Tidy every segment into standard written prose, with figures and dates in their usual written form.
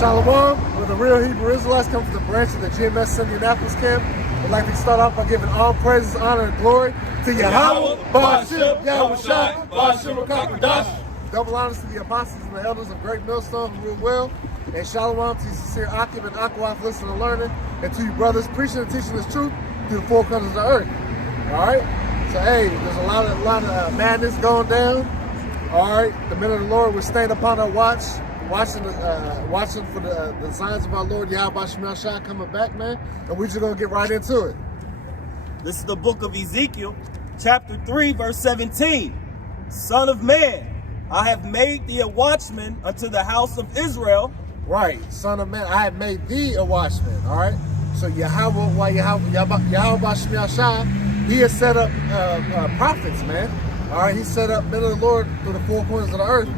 Shalom, we're the real Hebrew Israelites come from the branch of the GMS Indianapolis camp. We'd like to start off by giving all praises, honor, and glory to Yahweh, Ba'ashem, Yahushua, Ba'ashem, Kakadash. Double honors to the apostles and the elders of Great Millstone who rule well. And shalom to you sincere Akim and Akwaf listening and learning. And to you brothers preaching and teaching this truth through the four corners of the earth. Alright? So hey, there's a lot of madness going down. Alright, the men of the Lord were staying upon our watch, watching for the signs of our Lord Yahweh Shemel Shah coming back, man. And we're just gonna get right into it. This is the book of Ezekiel, chapter 3, verse 17. Son of man, I have made thee a watchman unto the house of Israel. Right, son of man, I have made thee a watchman. All right, so Yahweh Shemel Shah, he has set up prophets, man. All right, he set up men of the Lord through the four corners of the earth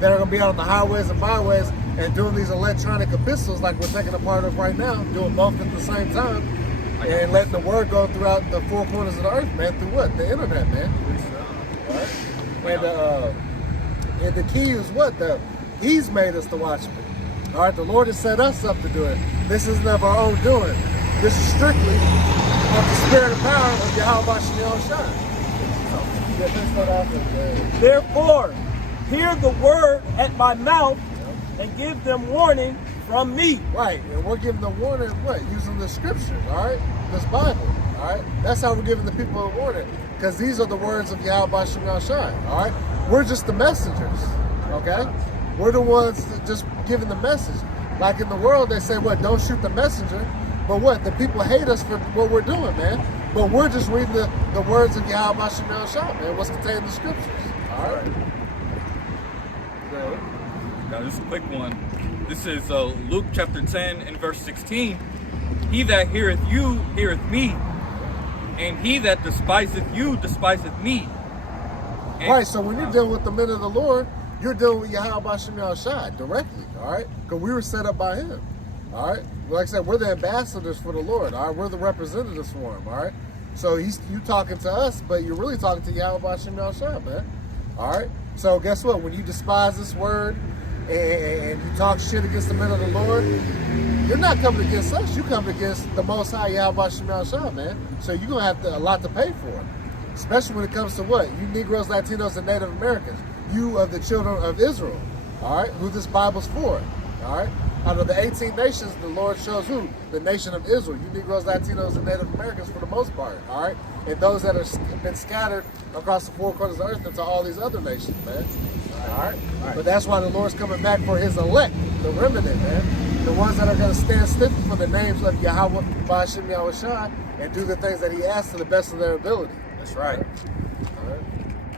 that are going to be out on the highways and byways and doing these electronic epistles like we're taking a part of right now, doing both at the same time and letting the word go throughout the four corners of the earth, man, through what? The internet, man. All right? And the key is what? He's made us the watchmen. All right, the Lord has set us up to do it. This isn't of our own doing. This is strictly of the spirit and power of Yahweh Shemel Shah. Therefore, hear the word at my mouth and give them warning from me. Right, and we're giving the warning, what? Using the scriptures, all right? This Bible, all right? That's how we're giving the people a warning, because these are the words of Yahweh Shemel Shah, all right? We're just the messengers, okay? We're the ones that just giving the message. Like in the world, they say, what? Don't shoot the messenger. But what? The people hate us for what we're doing, man. But we're just reading the words of Yahweh Shemel Shah, man. What's contained in the scriptures, all right? Now, this is a quick one. This is Luke chapter 10 and verse 16. He that heareth you, heareth me. And he that despiseth you, despiseth me. And right, so when you're dealing with the men of the Lord, you're dealing with Yahweh Shemel Shah directly, all right? Because we were set up by him, all right? Like I said, we're the ambassadors for the Lord, all right? We're the representatives for him, all right? So you talking to us, but you're really talking to Yahweh Shemel Shah, man, all right? So guess what? When you despise this word and you talk shit against the men of the Lord, you're not coming against us. You come against the Most High Yahweh Shemel Shah, man. So you're going to have a lot to pay for it, especially when it comes to what? You Negroes, Latinos, and Native Americans. You of the children of Israel, all right, who this Bible's for, all right? Out of the 18 nations, the Lord shows who? The nation of Israel. You Negroes, Latinos, and Native Americans for the most part, all right? And those that have been scattered across the four corners of the earth into all these other nations, man, all right? But that's why the Lord's coming back for his elect, the remnant, man. The ones that are going to stand stiff for the names of Yahweh, Ba'ashem, Yahushua, and do the things that he asks to the best of their ability. That's right. All right?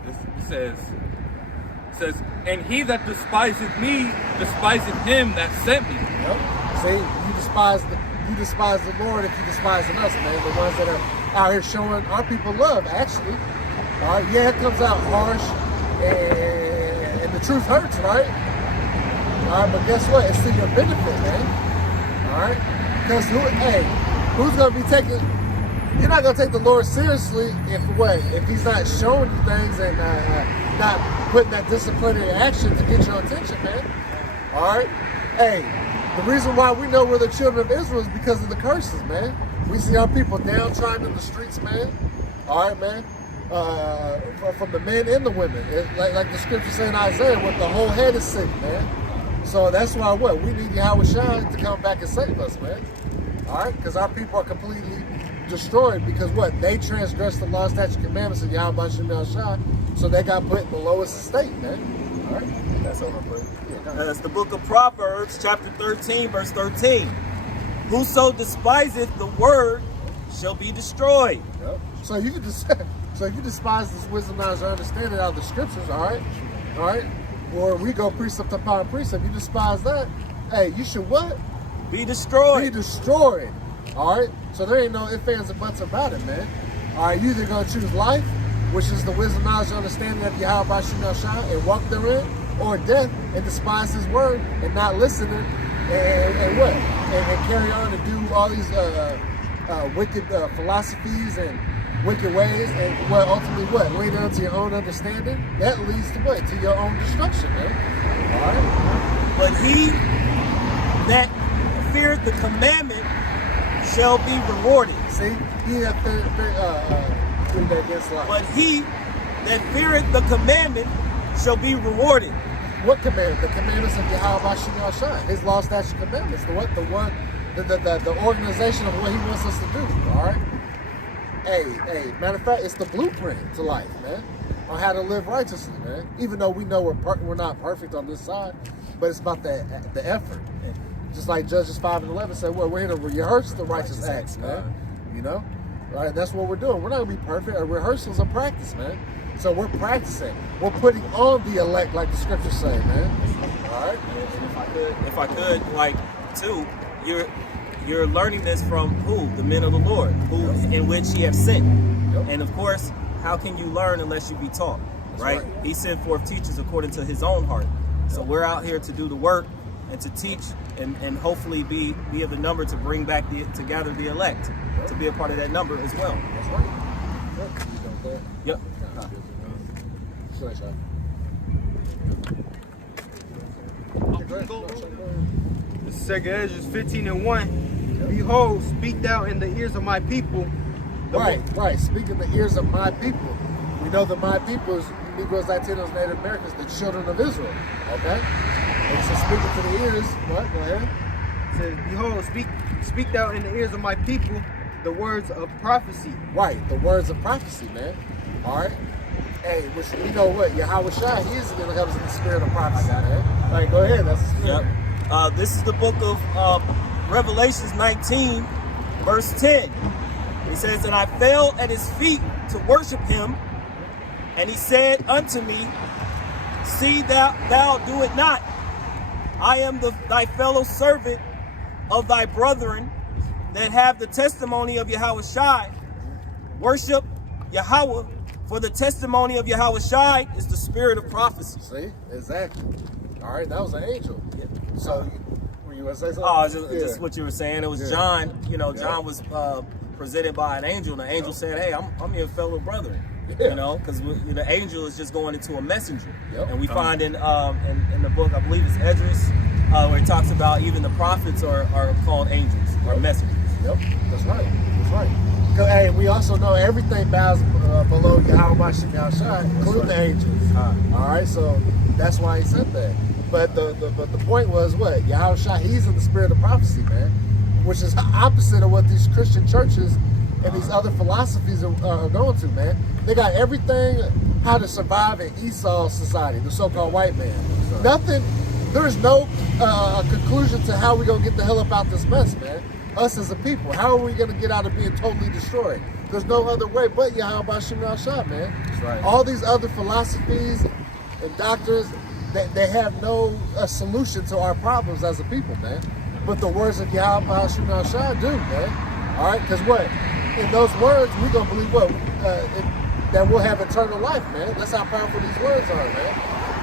It says, and he that despiseth me, despiseth him that sent me. Yep. See, you despise the Lord if you despising us, man. The ones that are out here showing our people love, actually. All right, yeah, it comes out harsh, and the truth hurts, right? All right, but guess what? It's to your benefit, man. All right, because who's gonna be taking? You're not gonna take the Lord seriously if he's not showing you things and not putting that disciplinary action to get your attention, man. All right, hey, the reason why we know we're the children of Israel is because of the curses, man. We see our people downtrodden in the streets, man. All right, man. From the men and the women, like the scripture saying in Isaiah, what the whole head is sick, man. So that's why we need Yahweh Shah to come back and save us, man. All right, because our people are completely destroyed because what? They transgressed the law, statute, commandments of Yahweh Shemel Shah, so they got put in the lowest estate, man. All right, that's all I'm putting. That's the book of Proverbs, chapter 13, verse 13. Whoso despiseth the word shall be destroyed. Yep. So you despise this wisdom, knowledge, and understanding out of the scriptures, all right, or we go precept upon precept. You despise that, hey, you should what? Be destroyed. Be destroyed. All right. So there ain't no ifs, ands, and buts about it, man. All right, you either gonna choose life, which is the wisdom, knowledge, and understanding of Yahweh Shemel Shah, and walk therein, or death and despise his word and not listen and what? And carry on and do all these wicked philosophies and wicked ways, and what ultimately what? Lead on to your own understanding. That leads to what? To your own destruction, man. All right. But he that feareth the commandment shall be rewarded. See, he that feared that against life. But he that feareth the commandment shall be rewarded. What commandment? The commandments of Yahweh Bashim Yahshua. His law, statutes, commandments. The organization of what he wants us to do. All right. Hey. Matter of fact, it's the blueprint to life, man, on how to live righteously, man. Even though we know we're not perfect on this side, but it's about the effort. Just like Judges 5:11 said, well, we're here to rehearse the righteous acts, man. You know, right? That's what we're doing. We're not gonna be perfect. Our rehearsals are practice, man. So we're practicing. We're putting on the elect, like the scriptures say, man. All right. And if I could, like, too, you're learning this from who? The men of the Lord, who in which He have sent. Yep. And of course, how can you learn unless you be taught? Right? He sent forth teachers according to His own heart. So we're out here to do the work and to teach and hopefully be of the number to bring back to gather the elect, to be a part of that number as well. That's right. Yep. This is 2 Ezra 15:1. Behold, speak thou in the ears of my people. Right. Speak in the ears of my people. We know that my people is Negroes, Latinos, Native Americans, the children of Israel. Okay? And so speaking to the ears, what? Go ahead. It says, behold, speak thou in the ears of my people the words of prophecy. Right, the words of prophecy, man. All right? Hey, which we know what? Yahweh Shai, he is going to help us in the spirit of prophecy, man. All right, go ahead. That's the spirit. Yep. This is the book of Revelations 19, verse 10. He says, and I fell at his feet to worship him, and he said unto me, see thou do it not. I am thy fellow servant of thy brethren that have the testimony of Yahweh Shai. Worship Yahweh, for the testimony of Yahweh Shai is the spirit of prophecy. See? Exactly. All right, that was an angel. Yeah. So, were you going to say something? Oh, just what you were saying. It was John. You know, John was presented by an angel, and the angel said, hey, I'm your fellow brother. Yeah. You know, because the angel is just going into a messenger. Yep. And we find in the book, I believe it's Esdras, where it talks about even the prophets are called angels or messengers. Yep, that's right. Hey, we also know everything bows below Yahweh Bashim Yahshua, including the angels. All right, so that's why he said that. But the point was what? Yahweh Shai, he's in the spirit of prophecy, man, which is opposite of what these Christian churches and these other philosophies are going to, man. They got everything how to survive in Esau society, the so-called white man. Right. Nothing, there's no conclusion to how we're going to get the hell up out this mess, man. Us as a people, how are we going to get out of being totally destroyed? There's no other way but Yahweh Bashim Yahshua, man. That's right. All these other philosophies and doctrines, they have no solution to our problems as a people, man. But the words of Yahweh Bashim Yahshua do, man. All right, because what? In those words, we're going to believe what? That we'll have eternal life, man. That's how powerful these words are, man.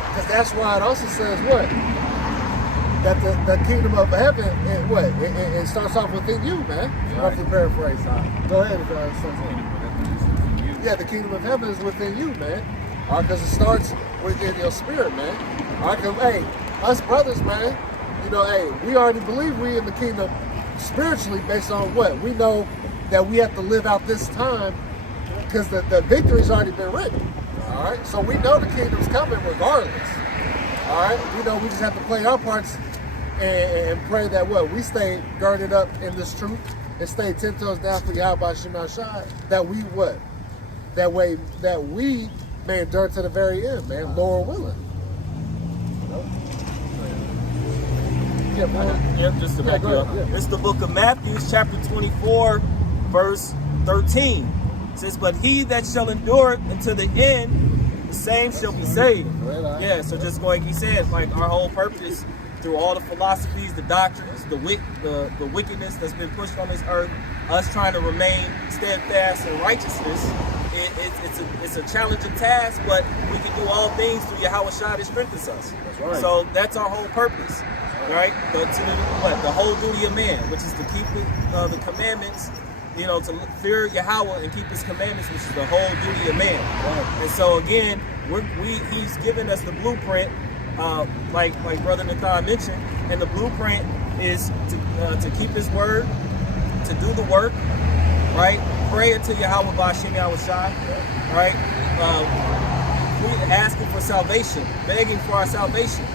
Because that's why it also says what? That the kingdom of heaven, it starts off within you, man. Roughly paraphrase. Go ahead. Yeah, the kingdom of heaven is within you, man. All right, because it starts within your spirit, man. All right, because, hey, us brothers, man, you know, hey, we already believe we in the kingdom spiritually based on what? We know that we have to live out this time because the victory's already been written. All right, so we know the kingdom's coming regardless. All right, we know we just have to play our parts and pray that what? We stay girded up in this truth and stay 10 toes down for Yahweh Bashim Yahshua, that we what? That way that we may endure to the very end, man, Lord willing. Yeah, man. Yep, just to back you up. Yeah. It's the book of Matthew, chapter 24, verse 13. It says, but he that shall endure unto the end, the same shall be saved. Yeah, so just like he said, like our whole purpose through all the philosophies, the doctrines, the wickedness that's been pushed on this earth, us trying to remain steadfast in righteousness, it's a challenging task, but we can do all things through Yahweh Shai that strengthens us. That's right. So that's our whole purpose, right? The whole duty of man, which is to keep the commandments, you know, to fear Yahweh and keep his commandments, which is the whole duty of man. Right. And so again, he's given us the blueprint like Brother Nathan mentioned, and the blueprint is to keep His word, to do the work, right? Pray unto Yahweh Ba'Shem Yahushai, right? Asking for salvation, begging for our salvation,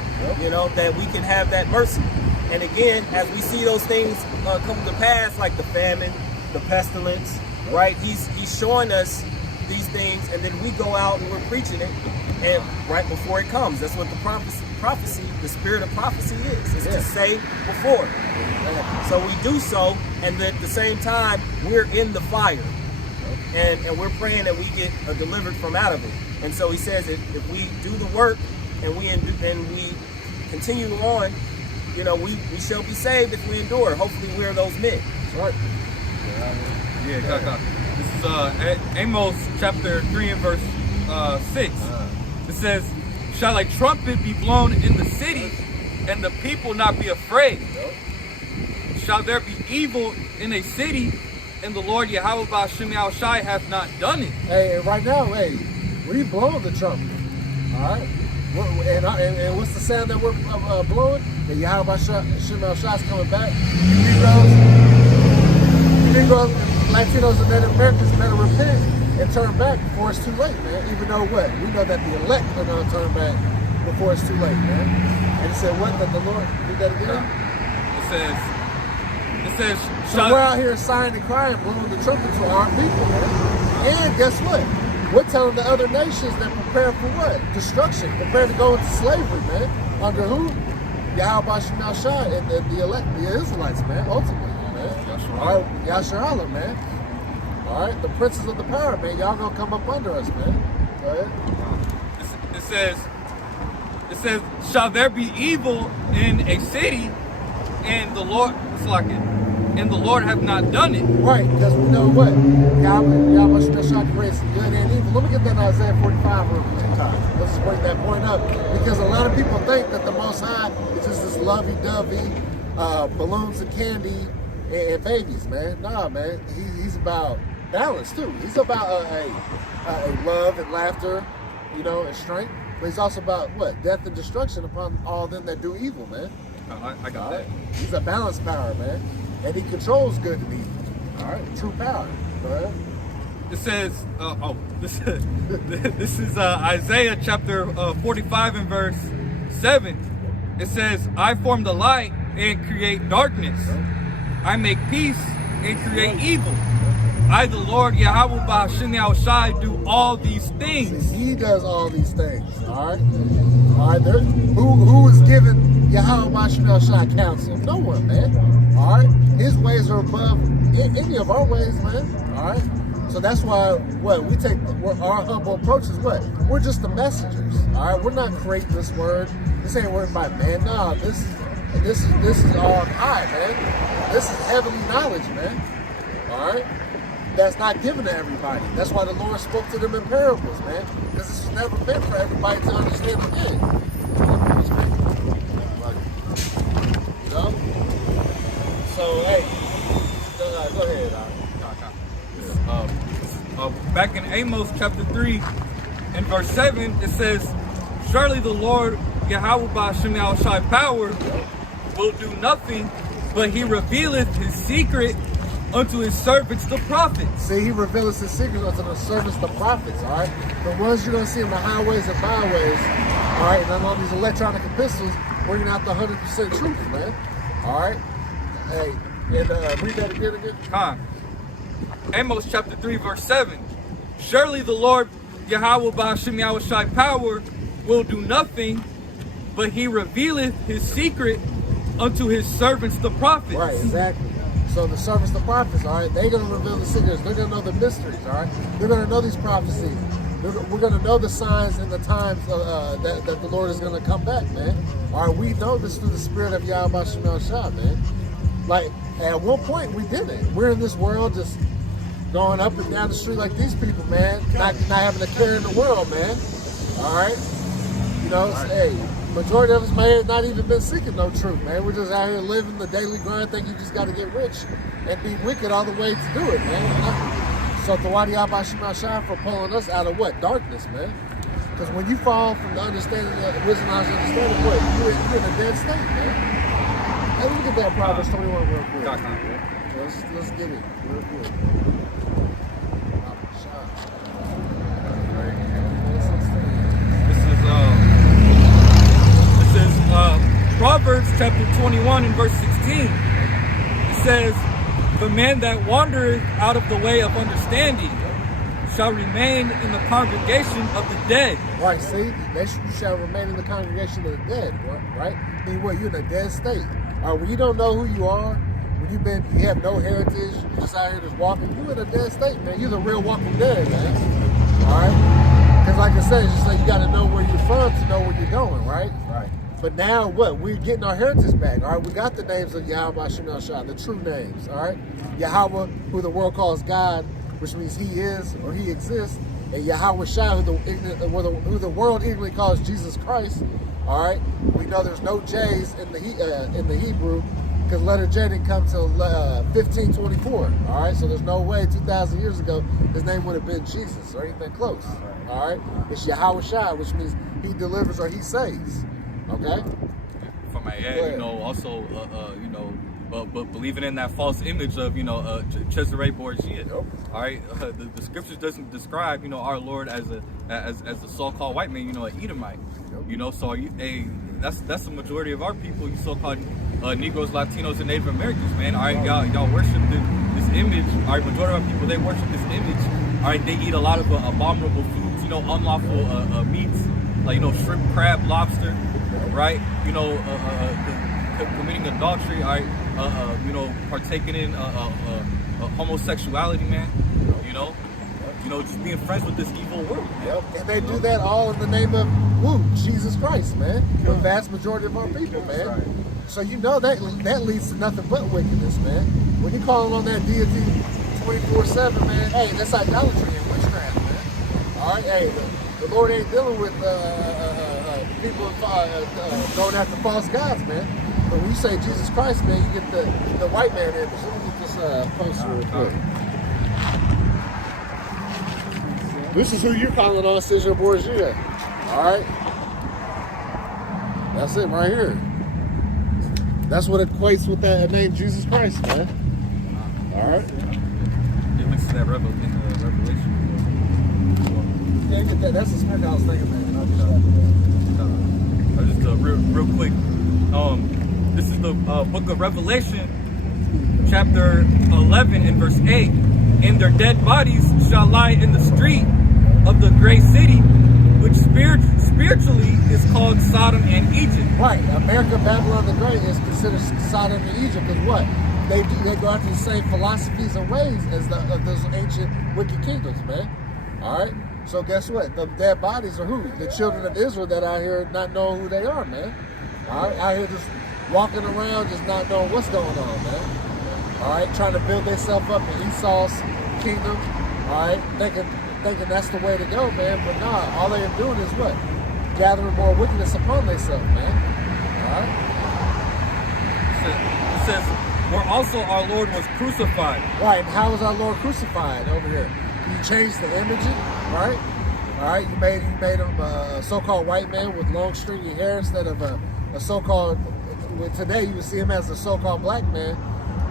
you know, that we can have that mercy. And again, as we see those things come to pass, like the famine, the pestilence, right? He's showing us these things, and then we go out and we're preaching it, and right before it comes. That's what the prophecy, the spirit of prophecy is to say before. So we do so, and then at the same time, we're in the fire, and we're praying that we get delivered from out of it. And so he says, if we do the work and we continue on, you know, we shall be saved if we endure. Hopefully, we're those men. Right. Yeah, God. This is Amos chapter 3 and verse 6. It says, "Shall a trumpet be blown in the city, and the people not be afraid? Shall there be evil in a city, and the Lord Yahweh Ba'Shem Yahushai hath not done it?" Hey, right now, hey, we blowing the trumpet. All right. And what's the sound that we're blowing? The Yahweh Ba'Shem Yahushai is coming back. Negroes, Latinos, and Native Americans better repent and turn back before it's too late, man. Even though what? We know that the elect are going to turn back before it's too late, man. And it said what? That the Lord, read that again? It says, so we're out here sighing and crying, blowing the trumpet to our people, man. And guess what? We're telling the other nations that prepare for what? Destruction. Prepare to go into slavery, man. Under who? Yahweh Ba'Shem Yahushai and the elect, the Israelites, man. Ultimately, man. All right, Yasharallah, man. All right, the princes of the power, man. Y'all gonna come up under us, man. Go ahead. It says, "Shall there be evil in a city, and the Lord hath not done it?" Right, because we know what? Yahweh Shemeshach creates good and evil. Let me get that in Isaiah 45 real quick. Let's just bring that point up. Because a lot of people think that the Most High is just this lovey-dovey, balloons and candy and babies, man. Nah, man. He's about balance, too. He's about a love and laughter, you know, and strength. But he's also about, what? Death and destruction upon all them that do evil, man. I got that. He's a balanced power, man. And he controls good and evil. All right, true power. Go ahead. It says, this is Isaiah chapter 45 and verse 7. It says, "I form the light and create darkness. I make peace and create evil. I, the Lord Yahweh Ba'Shem Yahushai, do all these things." He does all these things. All right. All right. Who is giving Yahweh Ba'Shem Yahushai counsel? No one, man. All right. His ways are above any of our ways, man. All right. So that's why we take our humble approach is what? We're just the messengers. All right. We're not creating this word. This ain't word by man. Nah. This is all high, man. This is heavenly knowledge, man. All right. That's not given to everybody. That's why the Lord spoke to them in parables, man. Because this was never meant for everybody to understand again. You know? So, hey, go ahead. Back in Amos chapter 3 and verse 7, it says, "Surely the Lord Yahweh Ba'Shem Yahushai power will do nothing, but he revealeth his secret unto his servants the prophets." See, he reveals his secrets unto the servants, the prophets, all right? The ones you're going to see in the highways and byways, all right? And on all these electronic epistles, bringing out the 100% truth, man. All right? Hey, and read that again. Amos chapter 3 verse 7. "Surely the Lord Yahweh Ba'Shem Yahushai power will do nothing, but he revealeth his secret unto his servants the prophets." Right, exactly. So the servants, the prophets, all right, they're going to reveal the secrets. They're going to know the mysteries, all right? They're going to know these prophecies. We're going to know the signs and the times that the Lord is going to come back, man. All right, we know this through the spirit of Yahweh Ba'Shem Yahushai, man. Like, at one point, we didn't. We're in this world just going up and down the street like these people, man. Not having a care in the world, man. All right? You know, hey, majority of us may have not even been seeking no truth, man. We're just out here living the daily grind, think you just got to get rich and be wicked all the way to do it, man. So Tawadi Abba Shema Shai for pulling us out of what? Darkness, man. Because when you fall from the understanding of the wisdom, knowledge, and understanding, what? You're in a dead state, man. Hey, look at that Proverbs 21 real quick. Let's get it real quick. This is Proverbs chapter 21 and verse 16. It says, "The man that wandereth out of the way of understanding shall remain in the congregation of the dead." Right, see? You shall remain in the congregation of the dead, right? I mean, what, you're in a dead state. All right, when you don't know who you are, when you have no heritage, you're just out here just walking, you're in a dead state, man. You're the real walking dead, man. All right? Because like I said, it's just like you got to know where you're from to know where you're going, right? Right. But now what? We're getting our heritage back, all right? We got the names of Yahweh Shemel Shah, the true names, all right? Yahweh, who the world calls God, which means he is or he exists, and Yahweh Shah, who the world ignorantly calls Jesus Christ, all right? We know there's no J's in the Hebrew, because letter J didn't come till 1524, all right? So there's no way 2,000 years ago his name would have been Jesus or anything close, all right? It's Yahweh Shah, which means he delivers or he saves, okay? From my head, also, but believing in that false image of, Cesare Borgia. Yep. All right, the scriptures doesn't describe, our Lord as a so-called white man, an Edomite. Yep. So that's the majority of our people, you so-called Negroes, Latinos, and Native Americans, man. All right, y'all worship this image. All right, majority of our people, they worship this image. All right, they eat a lot of abominable foods, unlawful meats, like shrimp, crab, lobster, right? Committing adultery, all right, partaking in homosexuality, man. Just being friends with this evil world. Yep. And they do that all in the name of Jesus Christ, man. The vast majority of our people, man. Right. So that leads to nothing but wickedness, man. When you're calling on that deity 24/7, man, hey, that's idolatry and witchcraft, man. All right, hey, the Lord ain't dealing with people going after false gods, man. But when you say Jesus Christ, man, you get the white man image. Let me get this poster real quick. This is who you're calling on, Cesare Borgia. All right? That's it right here. That's what equates with that name, Jesus Christ, man. All right? It links to that Revelation. Yeah, get that. That's the Smith House thing, man. Just real quick. This is the book of Revelation, chapter 11 and verse 8. "And their dead bodies shall lie in the street of the great city, which spiritually is called Sodom and Egypt." Right. America, Babylon the Great is considered Sodom and Egypt because what? They go after the same philosophies and ways as those ancient wicked kingdoms, man. All right? So guess what? The dead bodies are who? The children of Israel that out here not knowing who they are, man. All right? Out here just walking around, just not knowing what's going on, man. All right? Trying to build themselves up in Esau's kingdom. All right? Thinking that's the way to go, man. But nah, all they are doing is what? Gathering more wickedness upon themselves, man. All right? It says, "Where also our Lord was crucified." Right, and how was our Lord crucified over here? You changed the image, right? All right, you made him a so-called white man with long stringy hair instead of a so-called. Today you would see him as a so-called black man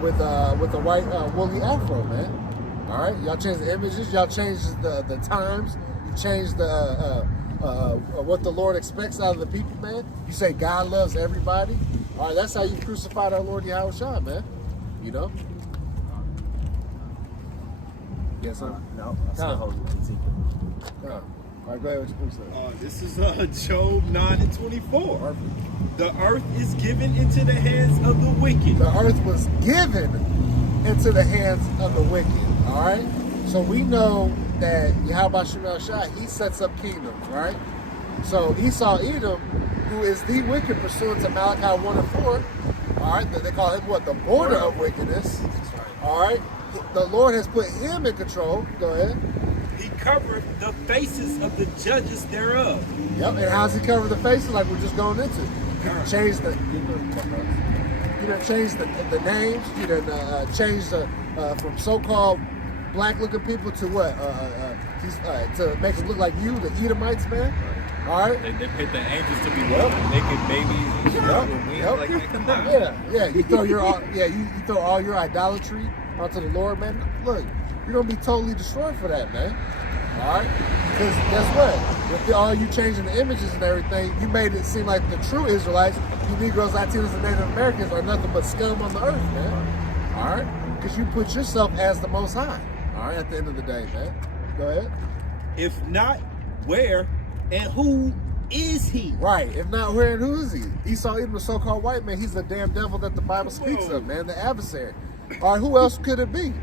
with a white woolly afro, man. All right, y'all changed the images, y'all changed the times, you changed what the Lord expects out of the people, man. You say God loves everybody. All right, that's how you crucified our Lord Yahweh Shah, man. Yes, sir. No, I still hold it. Ezekiel. All right, go ahead with your precept. This is Job 9 and 24. Perfect. The earth is given into the hands of the wicked. The earth was given into the hands of the wicked. All right? So we know that Yahweh Shemel Shah, he sets up kingdoms, right? So Esau Edom, who is the wicked pursuant to Malachi 1 and 4, all right? They call him what? The border of wickedness. All right? The Lord has put him in control. Go ahead. He covered the faces of the judges thereof. Yep, and how's he cover the faces like we're just going into? You done changed the names, you done changed from so-called black-looking people to what? To He's to make it look like you, the Edomites, man. All right. They paid the angels to be naked babies and shit with wings. Like, man, come on. Yeah. You throw you throw all your idolatry onto the Lord, man. Look, you're gonna be totally destroyed for that, man. All right. Because guess what? With all you changing the images and everything, you made it seem like the true Israelites, you Negroes, Latinos, and Native Americans are nothing but scum on the earth, man. All right. Because you put yourself as the Most High. All right. At the end of the day, man. Go ahead. If not, where and who is he? Right. If not, where and who is he? Esau, even the so-called white man, he's the damn devil that the Bible speaks of, man. The adversary. All right. Who else could it be?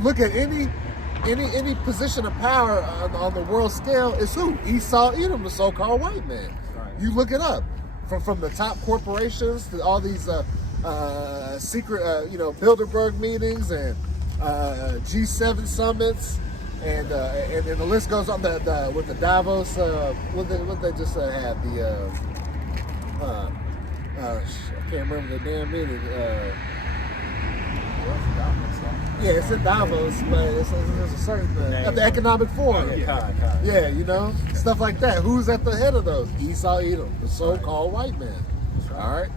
Look at any position of power on the world scale is who? Esau, Edom, the so-called white man. Right. You look it up. From the top corporations to all these secret, Bilderberg meetings and G7 summits. And the list goes on. With the Davos, what they just have I can't remember the damn meeting. Yeah, it's in Davos, but there's a certain at the Economic Forum. Yeah, stuff like that. Who's at the head of those? Esau, Edom, the so-called white man. All right.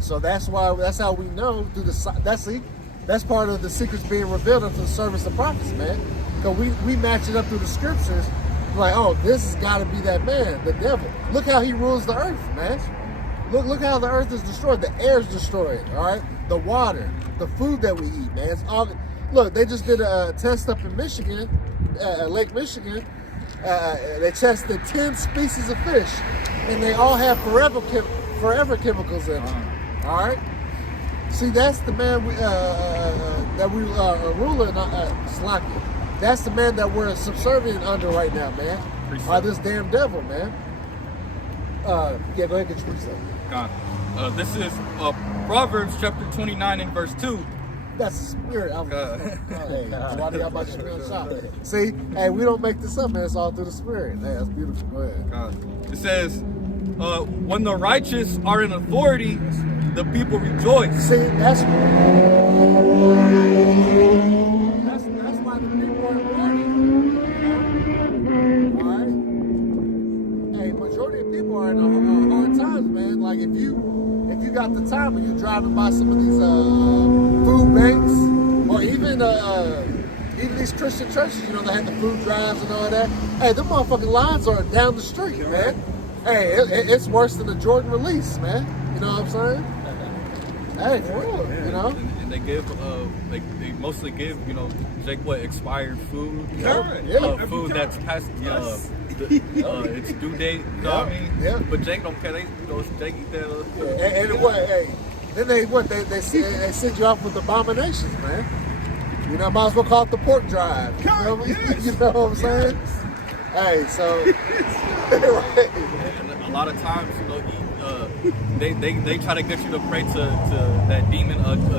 So that's how we know through that's part of the secrets being revealed unto the service of prophets, man. Because we match it up through the scriptures, like, oh, this has got to be that man, the devil. Look how he rules the earth, man. Look how the earth is destroyed. The air is destroyed, all right? The water, the food that we eat, man. It's all. Look, they just did a test up in Michigan, Lake Michigan. They tested 10 species of fish, and they all have forever chemicals in them, all right? See, that's the man that we are ruling, Slocky. That's the man that we're subservient under right now, man. By this damn devil, man. Go ahead and get your stuff. God. This is Proverbs chapter 29 and verse 2. That's the spirit. Why do y'all about to spirit shop? See, hey, we don't make this up, man. It's all through the spirit. Hey, that's beautiful. Go ahead. God. It says, when the righteous are in authority, the people rejoice. See, that's why the people are in authority. All right. Hey, majority of people are in hard times, man. Like if you got the time and you're driving by some of these food banks, or even these Christian churches, they have the food drives and all that. Hey, them motherfucking lines are down the street, man. Hey, it's worse than the Jordan release, man. You know what I'm saying? Hey, for real, And they give, they mostly give, Jake, expired food? Food that's past, its due date, you know what I mean? Yeah. But Jake don't care, Jake eat that. And what, then they send you off with abominations, man. Might as well call it the pork drive. You know what I'm saying? Hey, so, right. And a lot of times, they try to get you to pray to that demon,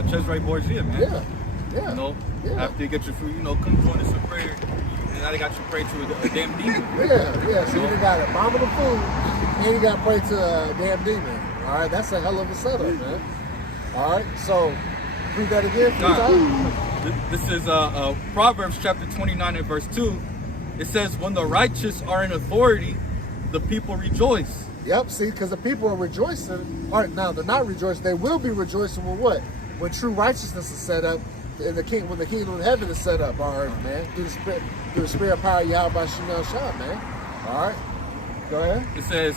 Cesare Borgia, man. Yeah. After you get your food, come join us in prayer. And now they got you pray to a damn demon. Yeah. So you got abominable food, and you got to pray to a damn demon. All right, that's a hell of a setup, man. All right, so read that again. This is Proverbs chapter 29 and verse 2. It says, when the righteous are in authority, the people rejoice. Yep, see, because the people are rejoicing. All right, now they're not rejoicing. They will be rejoicing with what? When true righteousness is set up, when the kingdom of heaven is set up on earth, man. Through the spirit of power, Yahweh Shem Shah, man. All right, go ahead. It says,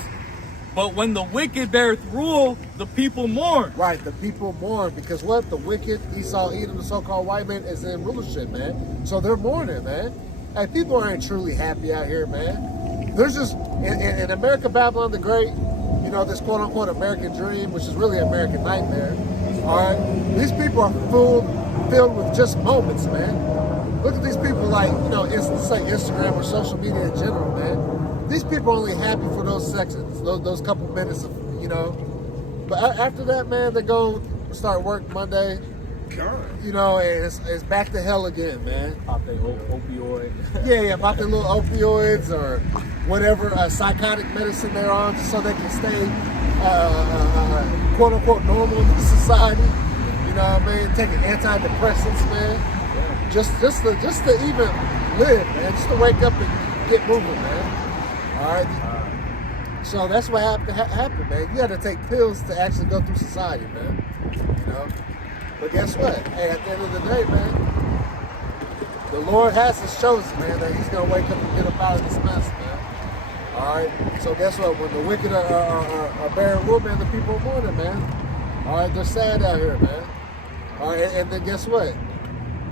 but when the wicked beareth rule, the people mourn. Right, the people mourn because what? The wicked, Esau, Edom, the so-called white man, is in rulership, man. So they're mourning, man. Hey, people aren't truly happy out here, man. There's just, in America, Babylon the Great, this quote-unquote American dream, which is really American nightmare, all right? These people are filled with just moments, man. Look at these people like, say Instagram or social media in general, man. These people are only happy for those seconds, those couple minutes of, But after that, man, they go start work Monday. And it's back to hell again, man. Pop their opioid. Yeah, pop their little opioids or whatever psychotic medicine they're on, just so they can stay quote unquote normal in society. You know what I mean? Taking antidepressants, man. Just to even live, man. Just to wake up and get moving, man. All right. So that's what happened, man. You got to take pills to actually go through society, man. You know. But guess what? Hey, at the end of the day, man, the Lord has his chosen, man. That he's gonna wake up and get up out of this mess, man. All right. So guess what? When the wicked are bearing woman, the people are mourning, man. All right. They're sad out here, man. All right. And then guess what?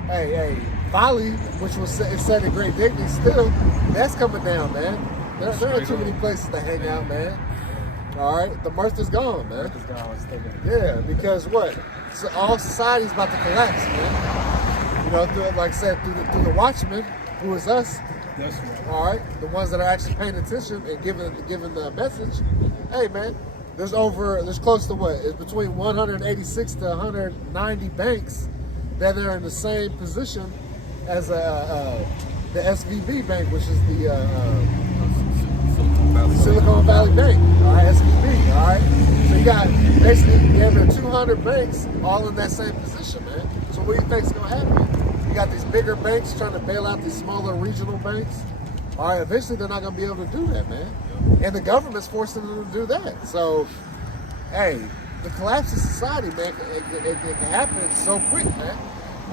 Hey, folly, which was set in great dignity, still that's coming down, man. There ain't too many places to hang out, man. All right. The mirth is gone, man. It's gone. It's taken. Yeah, because what? So all society's about to collapse, man. You know, like I said, through the watchmen, who is us. That's right. All right, the ones that are actually paying attention and giving the message. Hey, man, there's close to what? It's between 186 to 190 banks that are in the same position as the SVB Bank, which is the Silicon Valley Bank, all right, SVB, all right. So you got basically damn 200 banks all in that same position, man. So what do you think's gonna happen? You got these bigger banks trying to bail out these smaller regional banks. All right, eventually they're not gonna be able to do that, man. And the government's forcing them to do that. So, hey, the collapse of society, man, it can happen so quick, man.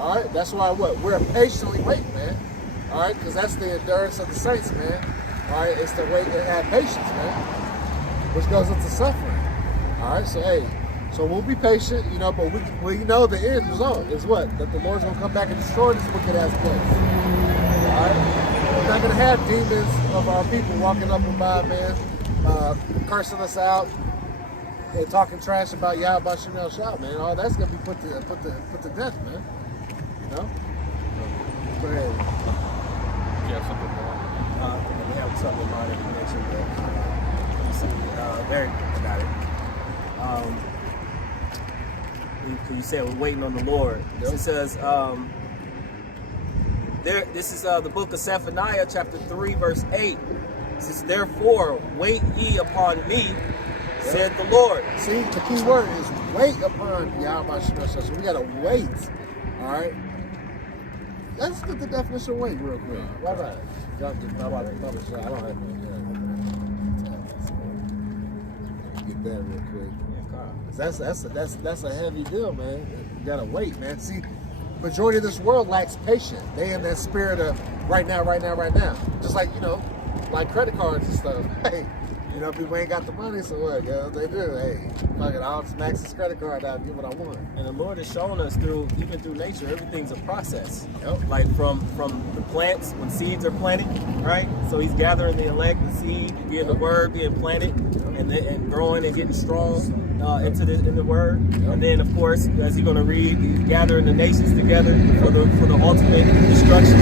All right, that's why we're patiently waiting, man. All right, because that's the endurance of the saints, man. All right, it's to wait and have patience, man, which goes into suffering. All right, so hey, so we'll be patient, you know, but we know the end result is what? That the Lord's gonna come back and destroy this wicked ass place. All right, we're not gonna have demons of our people walking up and by, man, cursing us out and talking trash about Yahweh Shem El Shah, man. All that's gonna be put to death, man. You know. Go ahead. You have something more? We have something about information, but let me see. Barry got it. You said we're waiting on the Lord. Yep. It says, this is the book of Zephaniah, chapter 3, verse 8. It says, therefore, wait ye upon me, said the Lord. See, the key word is wait upon Yahweh Shem El Shah. So we gotta wait. All right. Let's get the definition of wait real quick. Why not? I don't have to get that real quick. That's a heavy deal, man. You gotta wait, man. See, majority of this world lacks patience. They in that spirit of right now. Just like, you know, like credit cards and stuff. Hey, you know, people ain't got the money, so what? You know what they do? Hey, fuck it, I'll just max this credit card out and get what I want. And the Lord has shown us even through nature, everything's a process. Yep. Like from the plants, when seeds are planted, right? So he's gathering the elect, the seed, being the word being planted, and growing and getting strong in the word. And then, of course, as you're going to read, he's gathering the nations together for the ultimate destruction.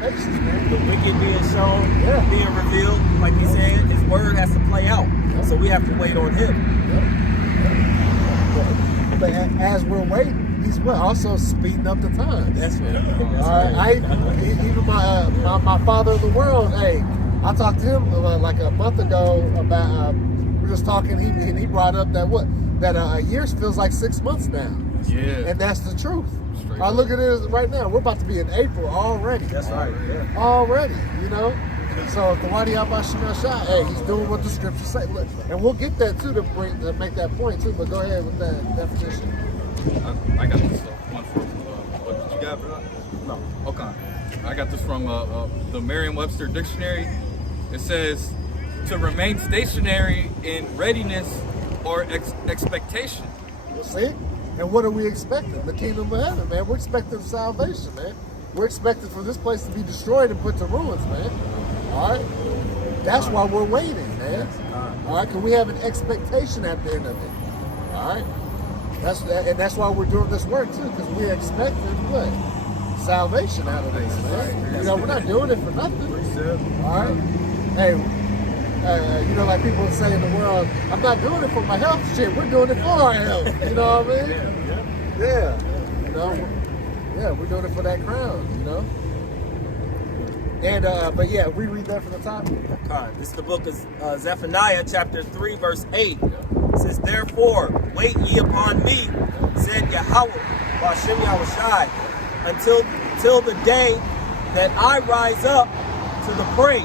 Patience, man. The wicked being shown, being revealed, like he said, his word has to play out. So we have to wait on him. But as we're waiting, he's also speeding up the time. That's right. All right. Even my father of the world, hey, I talked to him like a month ago about we were just talking, and he brought up that a year feels like 6 months now. Yeah. And that's the truth. Straight I look at it right now. We're about to be in April already. That's right. Yeah. Already, you know. So if the Wadi Abba Shem El Shah, hey, he's doing what the scriptures say. Look, and we'll get that too to make that point too. But go ahead with that definition. I got this one from what did you got, bro? No. Okay. I got this from the Merriam-Webster dictionary. It says to remain stationary in readiness or expectation. You see? And what are we expecting? The kingdom of heaven, man. We're expecting salvation, man. We're expecting for this place to be destroyed and put to ruins, man. All right? That's why we're waiting, man. All right? Because we have an expectation at the end of it. All right? That's why we're doing this work, too, because we're expecting what? Salvation out of this, man. You know, we're not doing it for nothing. All right? Hey, you know, like people say in the world, I'm not doing it for my health. Shit, we're doing it for our health. You know what I mean? Yeah. You know, we're doing it for that crown, you know? And, but yeah, we read that from the top. This is the book of Zephaniah, chapter 3, verse 8. It says, therefore, wait ye upon me, said Yahweh, Hashem Yahushai, until the day that I rise up to the prey.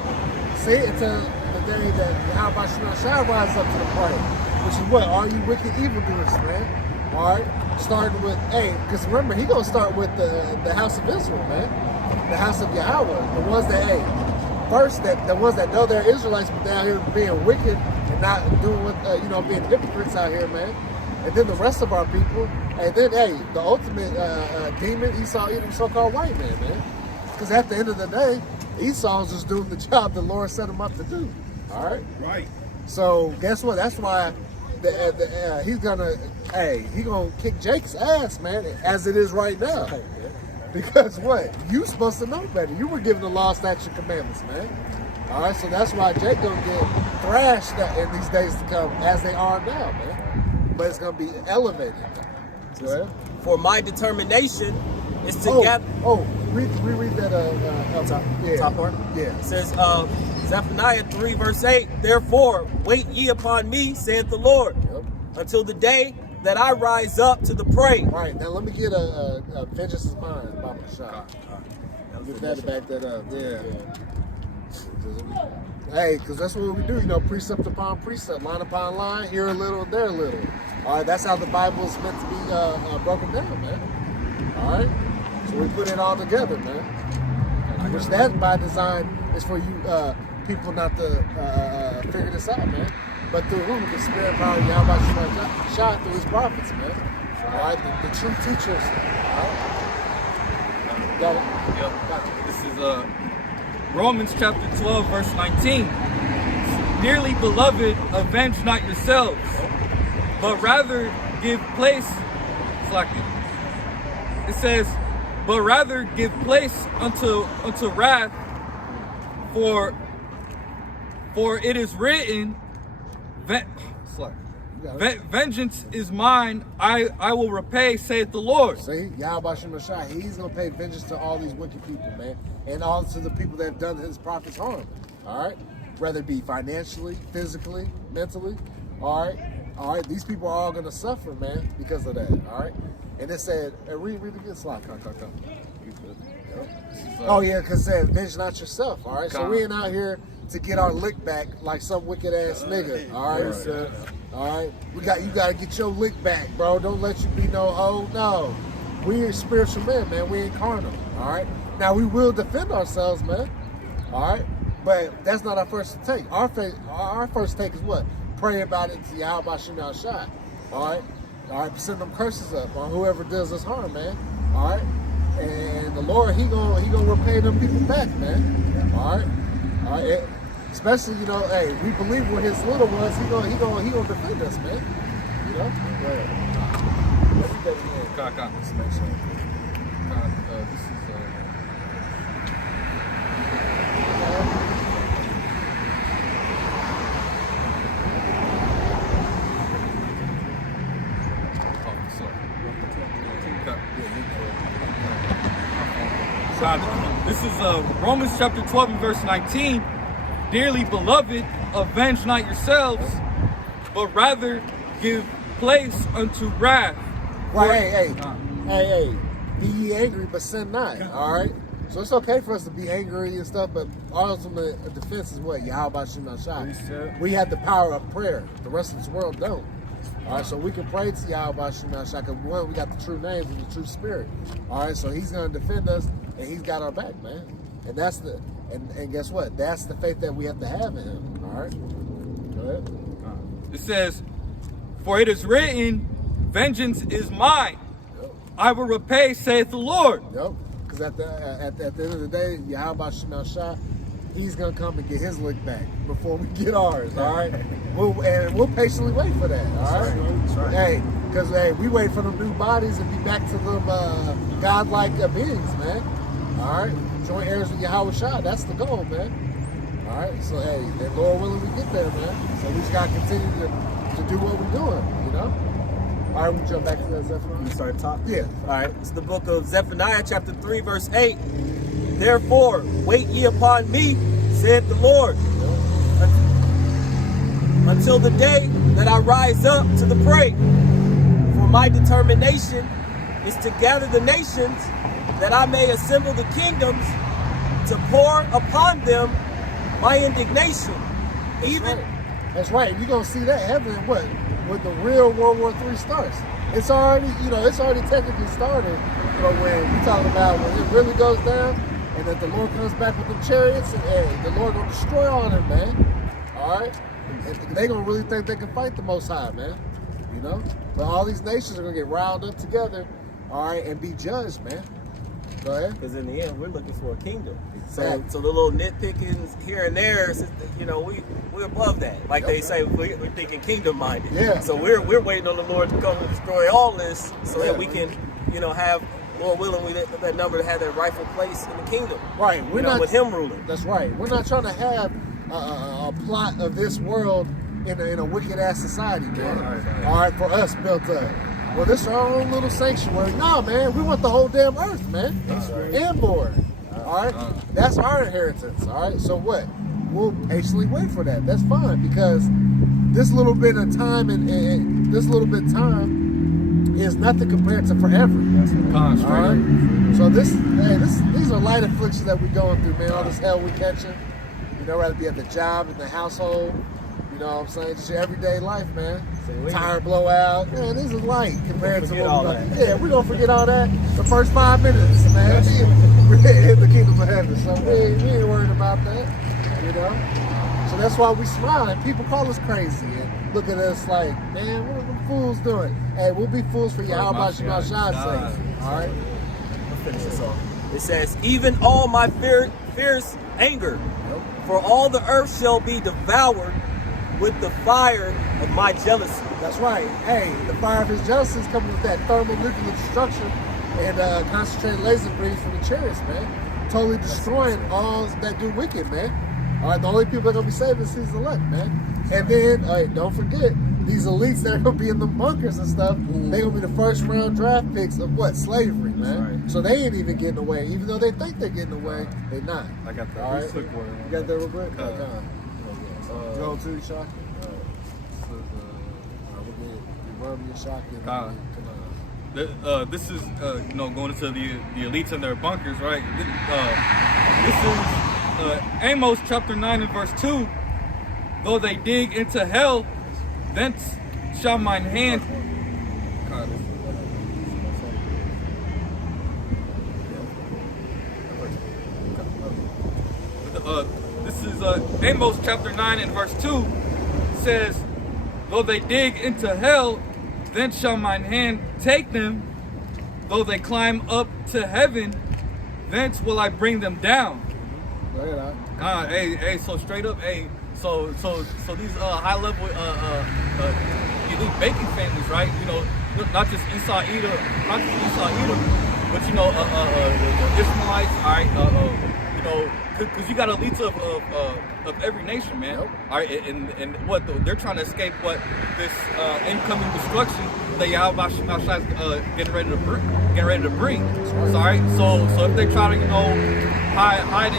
See, until the day that Yahweh Shai rises up to the prey. Which is what? All you wicked evildoers, man. All right? Starting with, because remember, he going to start with the house of Israel, man. The house of Yahweh. The ones that, first, the ones that know they're Israelites, but they're out here being wicked and not doing what, being hypocrites out here, man. And then the rest of our people. And then, the ultimate demon, Esau, even so-called white man. Because at the end of the day, Esau's just doing the job the Lord set him up to do. All right? Right. So guess what? That's why he's gonna kick Jake's ass, man, as it is right now. Because what? You supposed to know better. You were given the law, statutes, and commandments, man. All right, so that's why Jake gonna get thrashed in these days to come, as they are now, man. But it's gonna be elevated. For my determination is to gather. Reread that top part. Yeah. It says Zephaniah 3 verse 8. Therefore, wait ye upon me, saith the Lord, until the day that I rise up to the prey. Right, now let me get a vengeance is mine by my shot. Get that to back that up, Hey, because that's what we do, precept upon precept, line upon line, here a little, there a little. All right, that's how the Bible is meant to be broken down, man. All right, so we put it all together, man. Which that, by design, is for you people not to figure this out, man. But through whom? The spirit power of Yahweh Shai through his prophets, man. All right, the true teachers. All right? Got it? Yep. Gotcha. This is Romans chapter 12, verse 19. Dearly beloved, avenge not yourselves, but rather give place. It says, but rather give place unto wrath, for it is written, vengeance is mine, I will repay, saith the Lord. See, Yahweh Shai, he's going to pay vengeance to all these wicked people, man. And also the people that have done his prophets harm. All right? Whether it be financially, physically, mentally. All right? All right? These people are all going to suffer, man, because of that. All right? And it said, read again, slide. Oh, yeah, because it said, avenge not yourself. All right? So we ain't out here to get our lick back like some wicked ass nigga. All right? All right? You got to get your lick back, bro. Don't let you be no hoe. No. We are spiritual men, man. We ain't carnal. All right? Now, we will defend ourselves, man. All right? But that's not our first take. Our first take is what? Pray about it to Yahweh Shai. All right? All right? Send them curses up on whoever does us harm, man. All right? And the Lord, he gonna repay them people back, man. All right? All right? Especially, we believe we're his little ones. He gonna defend us, man. Let's make sure. This is This is Romans chapter 12 and verse 19. Dearly beloved, avenge not yourselves, but rather give place unto wrath. Right, hey. Be ye angry, but sin not. All right? So it's okay for us to be angry and stuff, but our ultimate defense is what? Yahweh Shai. We have the power of prayer. The rest of this world don't. All right, so we can pray to Yahweh Shai, because one, we got the true names and the true spirit. All right, so he's going to defend us, and he's got our back, man. And that's and guess what? That's the faith that we have to have in him. All right? Go ahead. It says, for it is written, vengeance is mine. Yep. I will repay, saith the Lord. Yep. Because at the end of the day, Yahweh Shai, he's going to come and get his lick back before we get ours, all right? We'll patiently wait for that, all right? That's right. Hey, because, we wait for them new bodies and be back to them godlike beings, man. All right? Joint heirs with Yahweh Shai, that's the goal, man. All right? So, the Lord willing, we get there, man. So we just got to continue to do what we're doing, All right, we jump back to that Zephaniah. You start top? Yeah. All right. It's the book of Zephaniah chapter 3 verse 8. Therefore, wait ye upon me, saith the Lord, until the day that I rise up to the prey. For my determination is to gather the nations, that I may assemble the kingdoms, to pour upon them my indignation. That's right. You're gonna see that happening when the real World War III starts. It's already, it's already technically started. But when we talk about when it really goes down, and that the Lord comes back with them chariots, and hey, the Lord gonna destroy all of them, man. All right, and they gonna really think they can fight the Most High, man. But all these nations are gonna get riled up together, all right, and be judged, man. Go ahead. Because in the end, we're looking for a kingdom. Exactly. So the little nitpickings here and there, we're above that. Like they say, we're thinking kingdom-minded. Yeah. So we're waiting on the Lord to come and destroy all this, so that we can, have, Lord willing, that number to have their rightful place in the kingdom. Right. We're not with Him ruling. That's right. We're not trying to have a plot of this world in a wicked ass society, man. All right, for us built up. Well, this is our own little sanctuary. Nah, man, we want the whole damn earth, man. And more. All right? That's our inheritance. All right? So what? We'll patiently wait for that. That's fine, because this little bit of time and this little bit of time is nothing compared to forever. All right? So these are light afflictions that we're going through, man. All this hell we catching. Rather be at the job, in the household. You know what I'm saying? Just your everyday life, man. Tire blowout. Man, this is light compared to what we're going to forget all that the first 5 minutes, man. We're in the kingdom of heaven. So we ain't worried about that, So that's why we smile, and people call us crazy and look at us like, man, what are the fools doing? Hey, we'll be fools for Yahweh Shemashai's sake. All right? I'll finish this off. It says, even all my fierce anger, for all the earth shall be devoured with the fire of my jealousy. That's right. Hey, the fire of his jealousy is coming with that thermonuclear destruction and concentrated laser beams from the chariots, man. Totally destroying all that do wicked, man. All right, the only people that are going to be saved is his elect, man. And then, don't forget, these elites that are going to be in the bunkers and stuff, they're going to be the first round draft picks of what? Slavery, man. Right. So they ain't even getting away. Even though they think they're getting away, they're not. I got that. All right? Quick word. You got that real quick? Go to Shock. This is going into the elites and their bunkers, right? This is Amos chapter 9 and verse 2. Though they dig into hell, thence shall mine hand. This is Amos chapter 9 and verse 2. Says, though they dig into hell, then shall mine hand take them. Though they climb up to heaven, thence will I bring them down. Hey, so straight up, hey, so these high level elite baking families, right? Not just Esau Edom, but the Ishmaelites, all right, because you got elites of every nation, man. Yep. All right, and what they're trying to escape this incoming destruction that Yahweh Shemashai is getting ready to bring. Sorry, so if they try to hide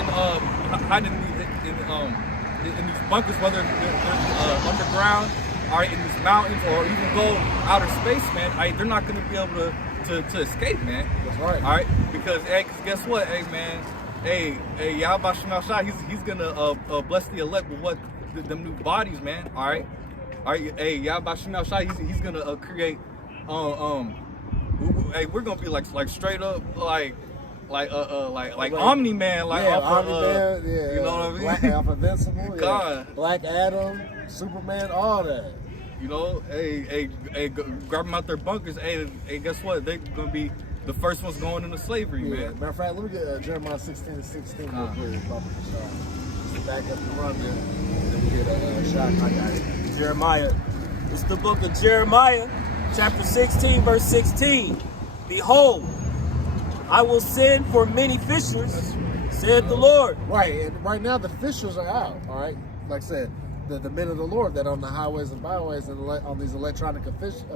in these bunkers, whether they're underground, all right, in these mountains, or even go outer space, man, all right, they're not going to be able to escape, man. That's right. All right, because guess what, man. Hey, Yahweh Shemashai, he's gonna bless the elect with them new bodies, man. All right. Hey, Yahweh Shemashai, he's gonna create. Hey, we're gonna be like straight up like Omni-Man, like Omni-Man, you know what I mean? Black Alpha Invincible, God. Black Adam, Superman, all that. Hey, grab them out their bunkers. Hey, guess what? They're gonna be the first one's going into slavery, man. Matter of fact, let me get Jeremiah 16:16 real quick. Back up the run there. Then we get a shot. I got it. Jeremiah. It's the book of Jeremiah, chapter 16, verse 16. Behold, I will send for many fishers, said the Lord. Right, and right now the fishers are out, all right? Like I said, the men of the Lord that on the highways and byways and on these electronic epistles,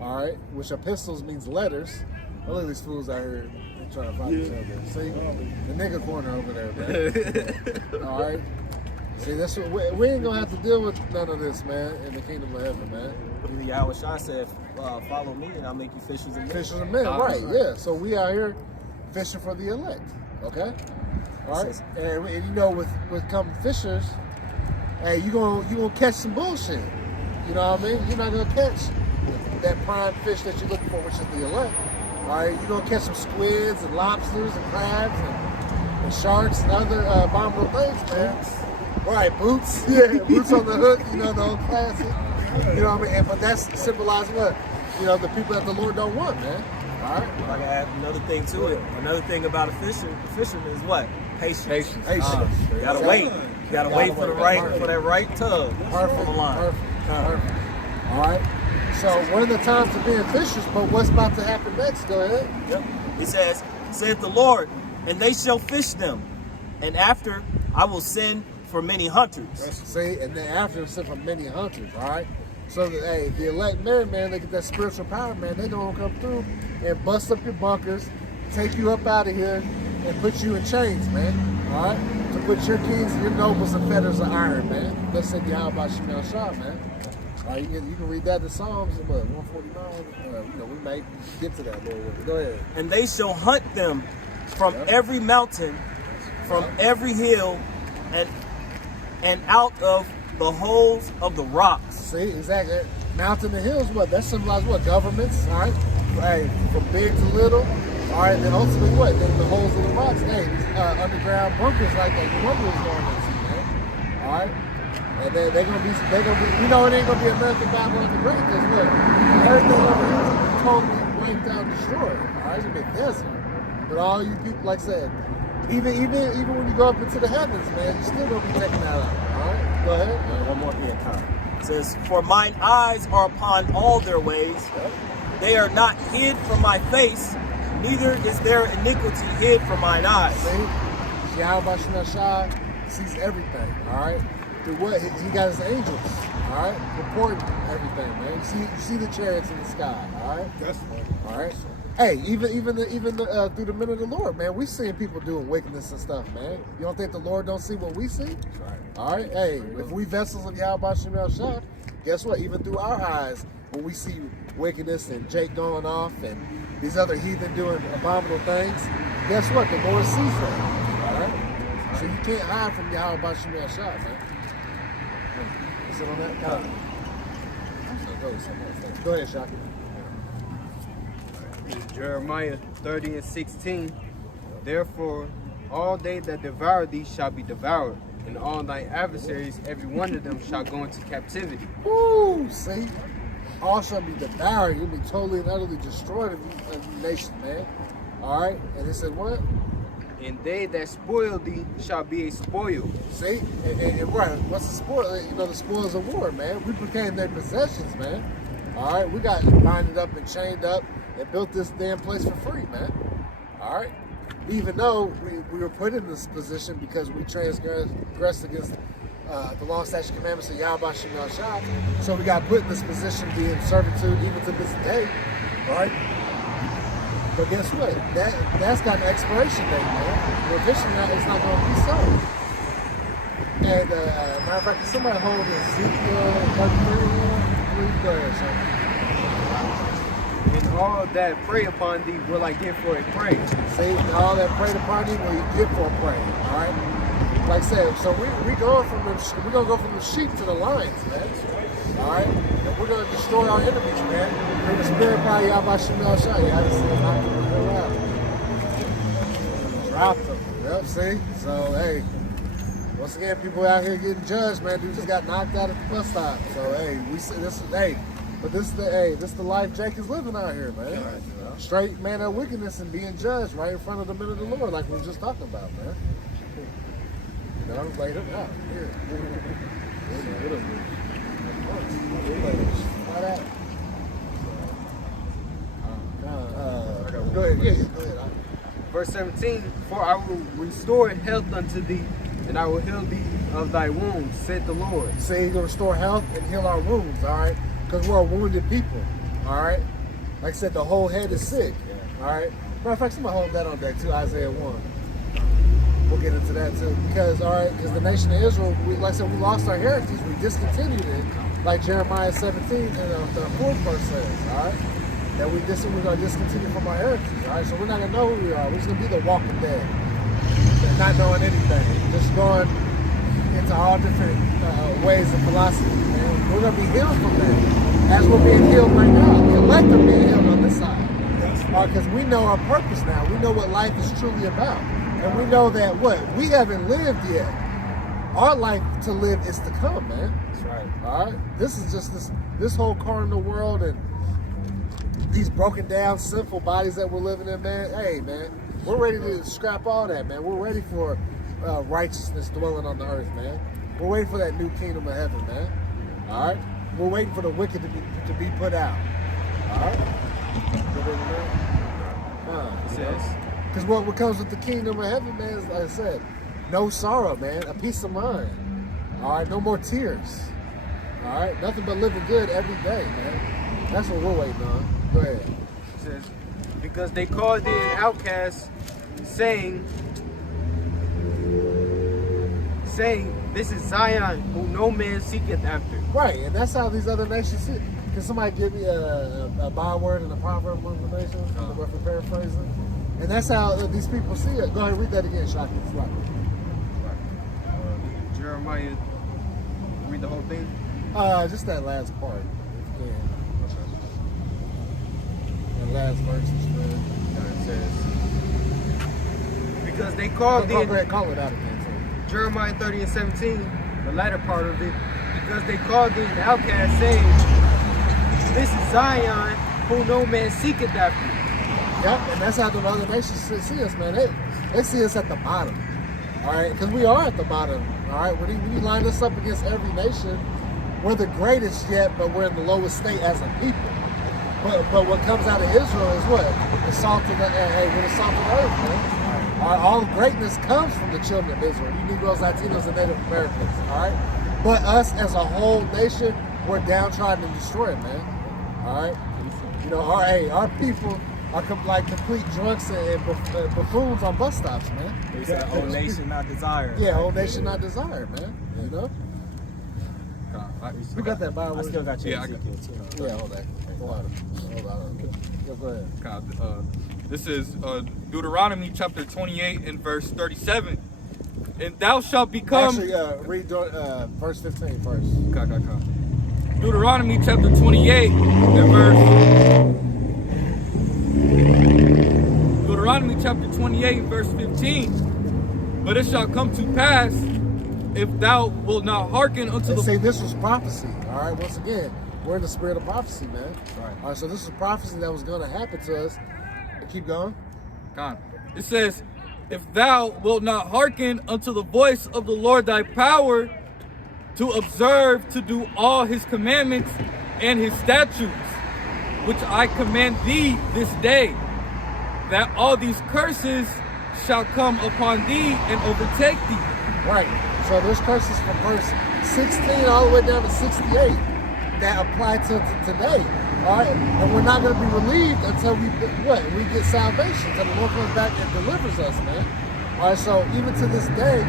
all right, which epistles means letters. Oh, look at these fools out here trying to find each other. See, the nigga corner over there, man. All right. See, that's what we ain't gonna have to deal with none of this, man, in the kingdom of heaven, man. Even Yahweh Shai said, follow me and I'll make you fishers of men. Fishers of men, right? Yeah. So we out here fishing for the elect. Okay. All right. And you know, with coming fishers, hey, you gonna catch some bullshit. You know what I mean? You're not gonna catch that prime fish that you're looking for, which is the elect. All right. You're gonna catch some squids and lobsters and crabs and sharks and other abominable things, man. Right, boots. Yeah, boots on the hook. You know, the old classic. You know what I mean? But that's symbolizing what? You know, the people that the Lord don't want, man. All right. If I can add another thing to it. Another thing about a fisherman is what? Patience. Patience. You gotta wait. You gotta wait for that right tug. Perfect. On the line. Perfect. All right. So one of the times of being fishers, but what's about to happen next? Go ahead. Yep. He says, saith the Lord, and they shall fish them, and after I will send for many hunters. See, and then after sent for many hunters. All right. So that, hey, the elect man, they get that spiritual power, man. They gonna come through and bust up your bunkers, take you up out of here, and put you in chains, man. All right. To put your kings and your nobles in fetters of iron, man. Let's say Yahweh Shemel Shah, man. You can read that in Psalms, what, 149. You know, we may get to that, Lord. Go ahead. And they shall hunt them from every mountain, from every hill, and out of the holes of the rocks. See, exactly. Mountain and hills, what? That symbolizes what? Governments, all right? Right, from big to little. All right, then ultimately what? Then the holes of the rocks. Hey, underground bunkers like that. You wonder what's going on, man. All right? And then they're gonna be, you know, it ain't gonna be American Bible underground, because what? Everything over here is gonna be totally wiped out, destroyed. All right, it's gonna be a desert. But all you people, like I said, even when you go up into the heavens, man, you're still gonna be taken that out. All right, go ahead. One more thing, it says, for mine eyes are upon all their ways. They are not hid from my face, neither is their iniquity hid from mine eyes. See, Yahweh Shemel Shah sees everything. All right. Through what? He got his angels, all right, reporting everything, man. You see the chariots in the sky, all right. That's funny. All right. Hey, even through the men of the Lord, man, we seeing people doing wickedness and stuff, man. You don't think the Lord don't see what we see? That's right. All right. Hey, if we vessels of Yahweh Shemel Shah, guess what? Even through our eyes, when we see wickedness and Jake going off and these other heathen doing abominable things, guess what? The Lord sees that. All right. So you can't hide from Yahweh Shemel Shah, man. Sit on that couch. Go ahead, Shaka. Jeremiah 30:16. Therefore, all they that devour thee shall be devoured, and all thy adversaries, every one of them, shall go into captivity. Woo! See? All shall be devoured. You'll be totally and utterly destroyed of you nation, man. All right? And it said what? And they that spoil thee shall be a spoil. See? And right, what's the spoil? You know, the spoils of war, man. We became their possessions, man. All right? We got binded up and chained up and built this damn place for free, man. All right? Even though we were put in this position because we transgressed against the law, statutes, and commandments of Yahweh Shemel Shah. So we got put in this position, being in servitude even to this day. All right? But guess what? That's got an expiration date, man. Revision now is not going to be so. And matter of fact, can somebody hold Ezekiel 33? Go ahead, And all that prey upon thee will I give for a prey. See, all that preyed upon thee will you give for a prey. All right. Like I said, so we're gonna go from the sheep to the lions, man. All right, and we're gonna destroy our enemies, man. Bring the spirit power, Yahweh Shemel Shah. You have to see knock them drop them. Yep. See. So hey, once again, people out here getting judged, man. Dude just got knocked out at the bus stop. So hey, we see this is but this is the life Jake is living out here, man. Straight man of wickedness and being judged right in front of the men of the Lord, like we were just talking about, man. You know, laid him out here. Go ahead. Yeah, go ahead. Verse 17, for I will restore health unto thee, and I will heal thee of thy wounds, said the Lord. Say he's going to restore health and heal our wounds, all right? Because we're a wounded people, all right? Like I said, the whole head is sick, all right? Matter of fact, somebody hold that on deck too, Isaiah 1. we'll get into that too. Because the nation of Israel, like I said, we lost our heritage. We discontinued it, like Jeremiah 17 and the 4th verse says. All right, that we're going to discontinue from our heritage. All right, so we're not going to know who we are. We're just going to be the walking dead, and not knowing anything, just going into all different ways of philosophy. Man. We're going to be healed from that, as we're being healed right now. The elect are being healed on this side. Because we know our purpose now. We know what life is truly about. And we know that we haven't lived yet. Our life to live is to come, man. That's right. All right? This is just this whole carnal world and these broken down, sinful bodies that we're living in, man. Hey, man, we're ready to scrap all that, man. We're ready for righteousness dwelling on the earth, man. We're waiting for that new kingdom of heaven, man. All right? We're waiting for the wicked to be put out. All right? It says, Because what comes with the kingdom of heaven, man, is, like I said, no sorrow, man, a peace of mind. All right, no more tears. All right, nothing but living good every day, man. That's what we're waiting on. Go ahead. it says, because they called thee an outcast, saying, this is Zion, who no man seeketh after. Right, and that's how these other nations see it. Can somebody give me a byword and a proverb among the nations? If we're paraphrasing. And that's how these people see it. Go ahead and read that again, Shaka. It's right. Jeremiah, read the whole thing. Just that last part, if you can. That last verse is good. It says, because they called thee, Go ahead, call it out again. Too. Jeremiah 30 and 17, the latter part of it, because they called thee an outcast, saying, this is Zion, who no man seeketh after. Yep, and that's how the other nations see us, man. They see us at the bottom, all right? Because we are at the bottom, all right? When you line us up against every nation, we're the greatest yet, but we're in the lowest state as a people. But what comes out of Israel is what? The salt of the, we're the salt of the earth, man. All right, all greatness comes from the children of Israel. You Negroes, Latinos, and Native Americans, all right? But us as a whole nation, we're downtrodden and destroyed, man. All right, you know, our people are like complete drunks and buffoons on bus stops, man. They said, "Old nation not desired." Yeah, whole nation not desired, man. You know. We got that Bible. I still got you. Yeah, I got Ezekiel too. Yeah, hold on. Yeah, go ahead. This is Deuteronomy chapter 28 and verse 37. And thou shalt become... Actually, read verse 15 first. Deuteronomy chapter 28 and Deuteronomy chapter 28 and verse 15. But it shall come to pass, if thou wilt not hearken unto the... See, this was prophecy, all right? Once again, we're in the spirit of prophecy, man. Right. All right, so this is prophecy that was going to happen to us. Keep going. It says, if thou wilt not hearken unto the voice of the Lord thy power, to observe to do all his commandments and his statutes, which I command thee this day, that all these curses shall come upon thee and overtake thee. Right. So there's curses from verse 16 all the way down to 68 that apply to today. All right. And we're not going to be relieved until we get salvation, until the Lord comes back and delivers us, man. All right, so even to this day,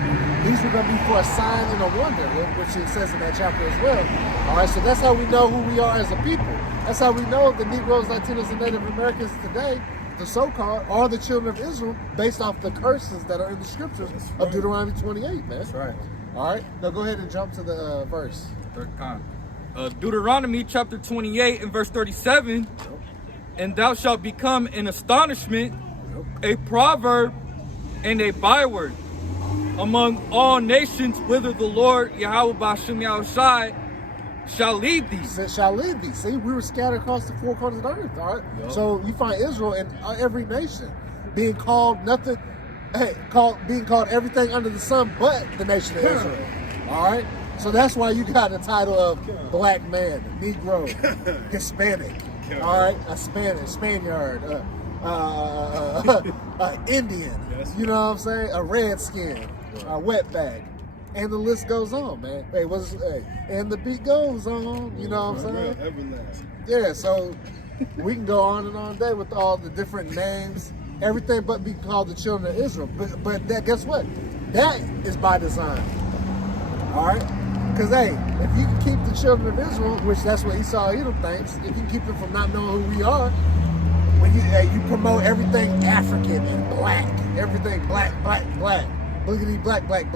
these are going to be for a sign and a wonder, which it says in that chapter as well. All right, so that's how we know who we are as a people. That's how we know the Negroes, Latinos, and Native Americans today, the so-called, are the children of Israel based off the curses that are in the scriptures of Deuteronomy 28, man. That's right. All right, now go ahead and jump to the verse. Deuteronomy chapter 28 and verse 37. And thou shalt become an astonishment, a proverb, and a byword among all nations whither the Lord Yahweh B'Shem Yahushai shall lead thee. Shall lead thee. See, we were scattered across the four corners of the earth, all right? Yep. So you find Israel in every nation being called being called everything under the sun but the nation of Israel, all right? So that's why you got the title of black man, Negro, Hispanic, all right? A Spaniard, Indian, you know what I'm saying? A redskin, a wetback, and the list goes on, man. And the beat goes on, you know what I'm saying? Yeah, so we can go on and on day with all the different names everything but be called the children of Israel. But that, guess what? That is by design. All right? Because, hey, if you can keep the children of Israel, which that's what Esau Edom thinks, if you can keep them from not knowing who we are, when you promote everything African and black, everything black, boogity black, right?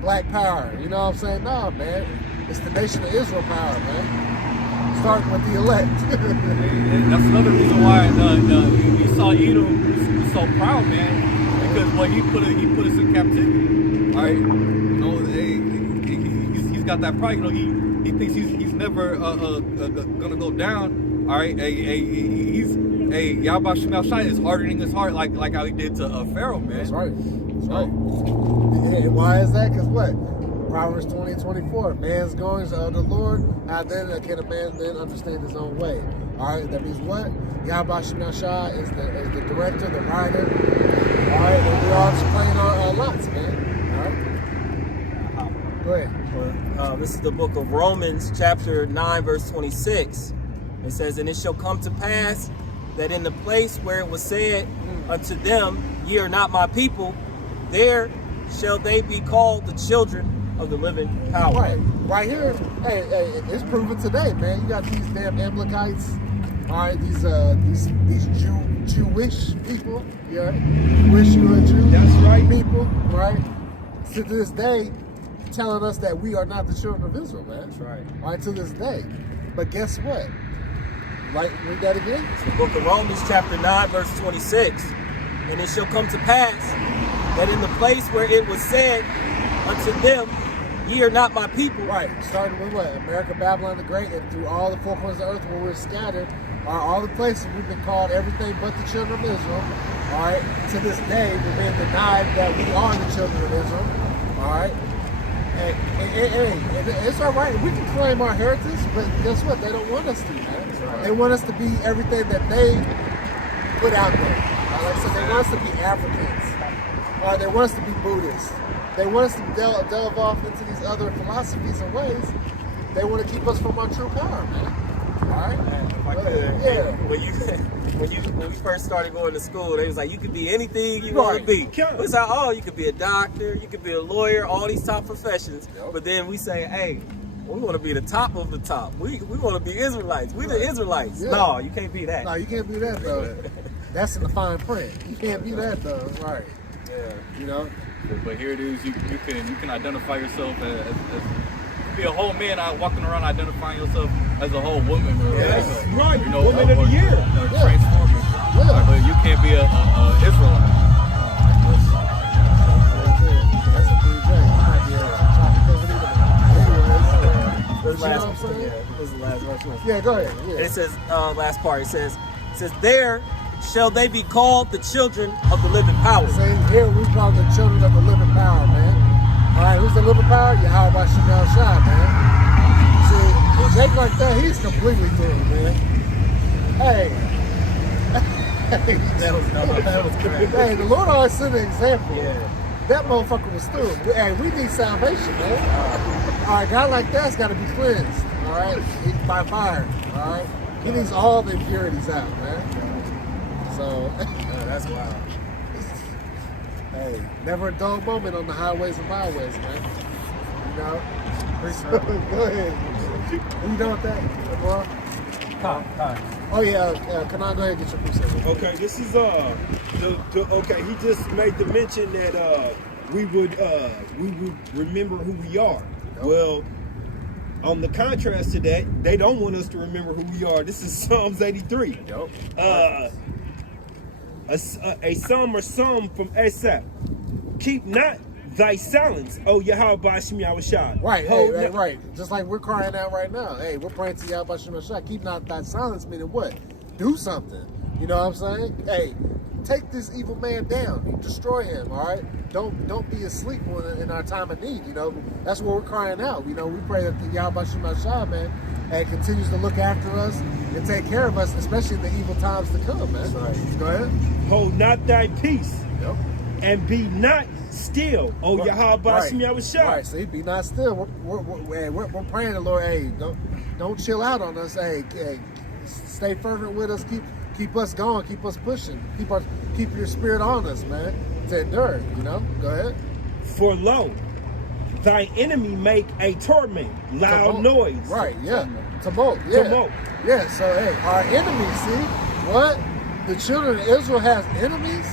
Black power, you know what I'm saying? No, man, it's the nation of Israel power, man. Starting with the elect. And that's another reason why Esau Edom was so proud, man, because what he put us in captivity. All right, you know, he's got that pride. You know, he thinks he's never gonna go down. All right, Yahweh Shem Shai is hardening his heart like how he did to Pharaoh, man. That's right. That's right. And why is that? Because what? Proverbs 20:24. Man's goings are of the Lord. How then can a man then understand his own way? All right. That means what? Yahweh Shem Shai is the director, the writer. All right. And we all just playing our lots, man. All right. Go ahead. This is the book of Romans, chapter 9, verse 26. It says, "And it shall come to pass that in the place where it was said unto them, Ye are not my people, there shall they be called the children of the living power." Right here, hey, it's proven today, man. You got these damn Amalekites, all right, these Jewish people, yeah, Jewish Jew, That's right. people, right? To this day, telling us that we are not the children of Israel, man. That's right. All right, to this day. But guess what? Like, read that again. It's the book of Romans, chapter 9, verse 26. "And it shall come to pass that in the place where it was said unto them, Ye are not my people." Right, starting with what? America, Babylon the Great, and through all the four corners of the earth where we're scattered, are all the places we've been called everything but the children of Israel. All right, to this day, we're being denied that we are the children of Israel. All right, and it's all right. We can claim our heritage, but guess what? They don't want us to, man. Right. They want us to be everything that they put out there. Like I said, they want us to be Africans. They want us to be Buddhists. They want us to delve off into these other philosophies and ways. They want to keep us from our true power, man. All right? Man, if I could, Yeah. When we first started going to school, they was like, you could be anything you want to be. It's like, oh, you could be a doctor, you could be a lawyer, all these top professions. Yep. But then we say, hey, we want to be the top of the top. We want to be Israelites. We the Israelites. Yeah. No, you can't be that. No, you can't be that, though. That's in the fine print. You can't be that, though. Right. Yeah. You know? But here it is. You can identify yourself as be a whole man walking around identifying yourself as a whole woman. Or, That's right. You know, Woman of the year. Transforming. Yeah. But you can't be a Israelite. That's a free drink. You might be a chocolate This is the You know last what I'm saying? Yeah, this is the last verse. Yeah, go ahead. Yeah. It says, last part, it says, there shall they be called the children of the living power. See, here we call the children of the living power, man. All right, who's the living power? Yahweh Shem Shai, man. See, a Jake like that, he's completely through, man. Hey. That was great. Hey, the Lord always set an example. Yeah. That motherfucker was through. Hey, we need salvation, man. All right, a guy like that's got to be cleansed. All right, by fire. All right, he needs all the impurities out, man. So, That's wild. hey, never a dull moment on the highways and byways, man. You know. So, go ahead. You done with that, bro? Oh yeah, can I go ahead and get your precept? Okay, this is okay. He just made the mention that we would remember who we are. Yep. Well, on the contrast to that, they don't want us to remember who we are. This is Psalms 83. Yep. A psalm or psalm from Asaph. Keep not thy silence, O Yahweh Shem Yahushua. Right, Hold hey, not- right. Just like we're crying out right now. Hey, we're praying to Yahweh Shem Shai. Keep not thy silence, meaning what? Do something. You know what I'm saying? Hey, take this evil man down. Destroy him, all right? Don't be asleep in our time of need, you know? That's what we're crying out. You know, we pray that the Yahweh Shem Shai, man, hey, continues to look after us and take care of us, especially in the evil times to come, man. That's right. Go ahead. Hold not thy peace, Yep. and be not still, O Yahweh Shem Yahushua. Right, see, be not still. We're praying the Lord, hey, don't chill out on us. Hey, stay fervent with us. keep us going, keep us pushing, keep your spirit on us, man, to endure. You know, go ahead. For lo, thy enemy make a torment, loud Tumult. noise. Right, yeah. Tumult, yeah. Tumult. Yeah, so hey, our enemies, see? What? The children of Israel has enemies?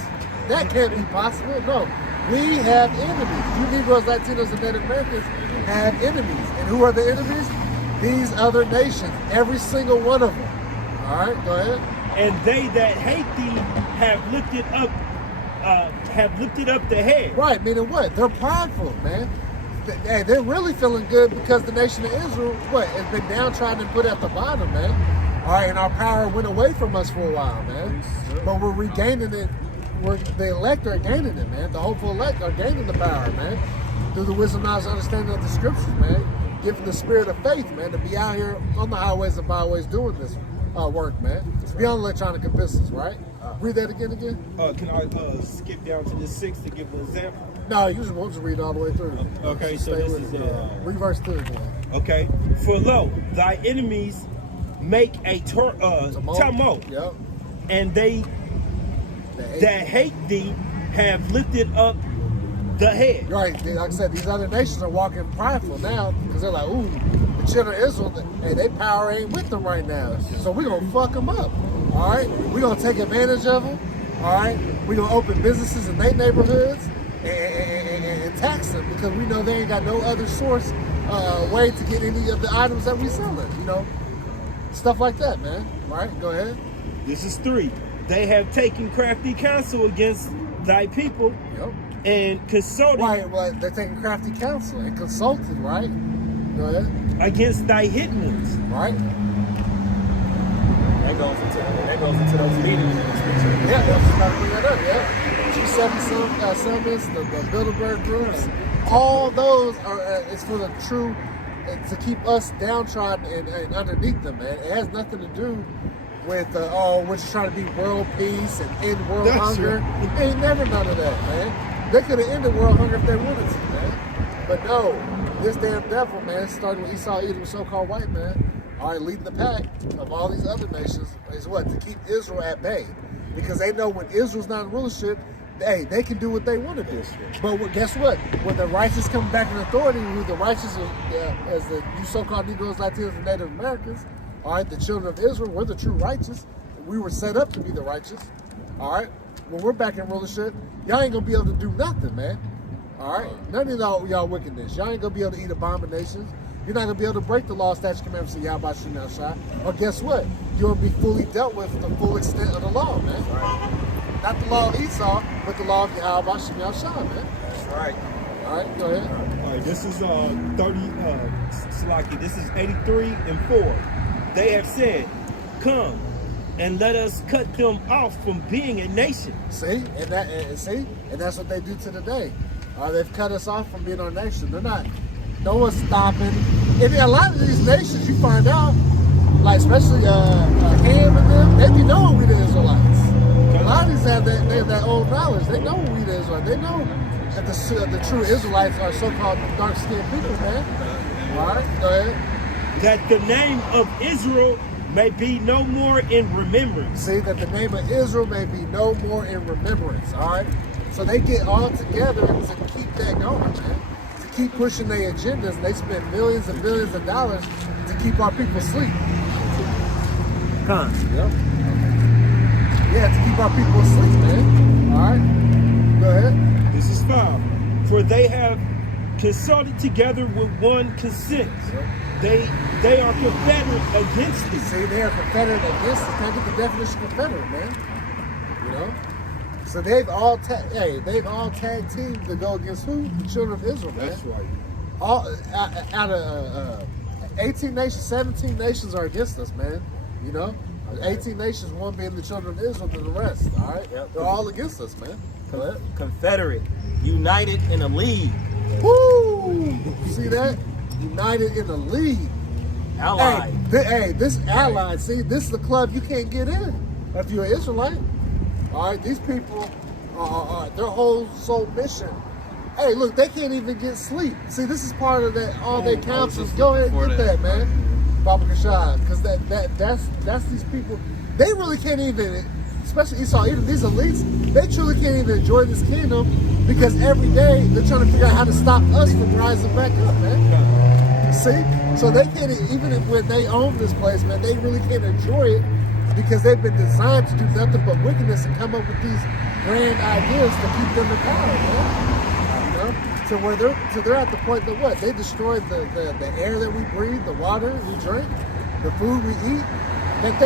That can't be possible. No. We have enemies. You Negroes, Latinos, and Native Americans have enemies. And who are the enemies? These other nations. Every single one of them. All right, go ahead. And they that hate thee have lifted up the head. Right, meaning what? They're prideful, man. Hey, they're really feeling good because the nation of Israel, what, has been downtrodden and put at the bottom, man. All right, and our power went away from us for a while, man. But we're regaining it. The elect are gaining it, man. The hopeful elect are gaining the power, man. Through the wisdom, knowledge, understanding of the scriptures, man. Given the spirit of faith, man, to be out here on the highways and byways doing this work, man. It's beyond electronic epistles, right? Read that again. Can I skip down to the 6 to give an example? No, you just want to read all the way through. Okay, so Stay this with is it, yeah. Read verse 2 again. okay. For lo, thy enemies make a tumult, Yep. and they that hate thee have lifted up the head. Right, like I said, these other nations are walking prideful now because they're like, ooh, the children of Israel, hey, they power ain't with them right now. So we're going to fuck them up, all right? We're going to take advantage of them, all right? We're going to open businesses in their neighborhoods and tax them because we know they ain't got no other source, way to get any of the items that we selling, you know? Stuff like that, man, right? Go ahead. This is 3. They have taken crafty counsel against thy people Yep. and consulted Right, well, they're taking crafty counsel and consulting, right? Go ahead. against thy hidden ones. Right? That goes into those meetings in the scripture. Yeah, that's just about to bring that up, yeah. G7 summits, the Bilderberg groups, all those are, it's for the true, to keep us downtrodden and underneath them, man. It has nothing to do with, we're just trying to be world peace and end world That's hunger. right. Ain't never none of that, man. They could have ended world hunger if they wanted to, man. But no, this damn devil, man, starting with Esau, Edom, so-called white man, all right, leading the pack of all these other nations is what? To keep Israel at bay. Because they know when Israel's not in rulership, hey, they can do what they want to do. But guess what? When the righteous come back in authority, who the righteous as the you so-called Negroes, Latinos, and Native Americans, all right, the children of Israel, we're the true righteous. We were set up to be the righteous. All right? When we're back in rulership, y'all ain't going to be able to do nothing, man. All right? None of y'all wickedness. Y'all ain't going to be able to eat abominations. You're not going to be able to break the law, statutes, commandments of Yahweh Shem Shai. Or guess what? You'll be fully dealt with the full extent of the law, man. Right. Not the law of Esau, but the law of Yahweh Shem Shai, man. That's right. All right, go ahead. All right, this is 30, Salaki, this is 83 and 4. They have said, come and let us cut them off from being a nation. See, and that's what they do to today. They've cut us off from being our nation. They're not. No one's stopping. And a lot of these nations, you find out, like especially Ham and them, they be knowing we the Israelites. A lot of these have that old knowledge. They know we the Israelites. They know that the true Israelites are so-called dark-skinned people, man. All right, go ahead. That the name of Israel may be no more in remembrance. See, that the name of Israel may be no more in remembrance, all right? So they get all together to keep that going, man. To keep pushing their agendas, and they spend millions and millions of dollars to keep our people asleep. Yep. Yeah, to keep our people asleep, man. All right? Go ahead. This is 5. For they have consulted together with one consent. They are confederate against thee. See, they are confederate against us. Can I get the definition of confederate, man? You know? So they've all tag teamed to go against who? The children of Israel, man. That's right. All out of 18 nations, 17 nations are against us, man. You know? 18 nations, one being the children of Israel, than the rest, all right? Yep. They're all against us, man. Go ahead. Confederate, united in a league, Woo! See that? United in a league. allied. Hey, this allied, see, this is the club you can't get in if you're an Israelite. All right, these people, their whole sole mission. Hey, look, they can't even get sleep. See, this is part of that. All their counsels. Go ahead and get that, man. Baba Kashad, because that's these people. they really can't even, especially Esau, even these elites, they truly can't even enjoy this kingdom because every day they're trying to figure out how to stop us from rising back up, man. See? So they can't, even when they own this place, man, they really can't enjoy it because they've been designed to do nothing but wickedness and come up with these grand ideas to keep them in power, man. You know? So where they're at the point that what? They destroyed the air that we breathe, the water we drink, the food we eat, that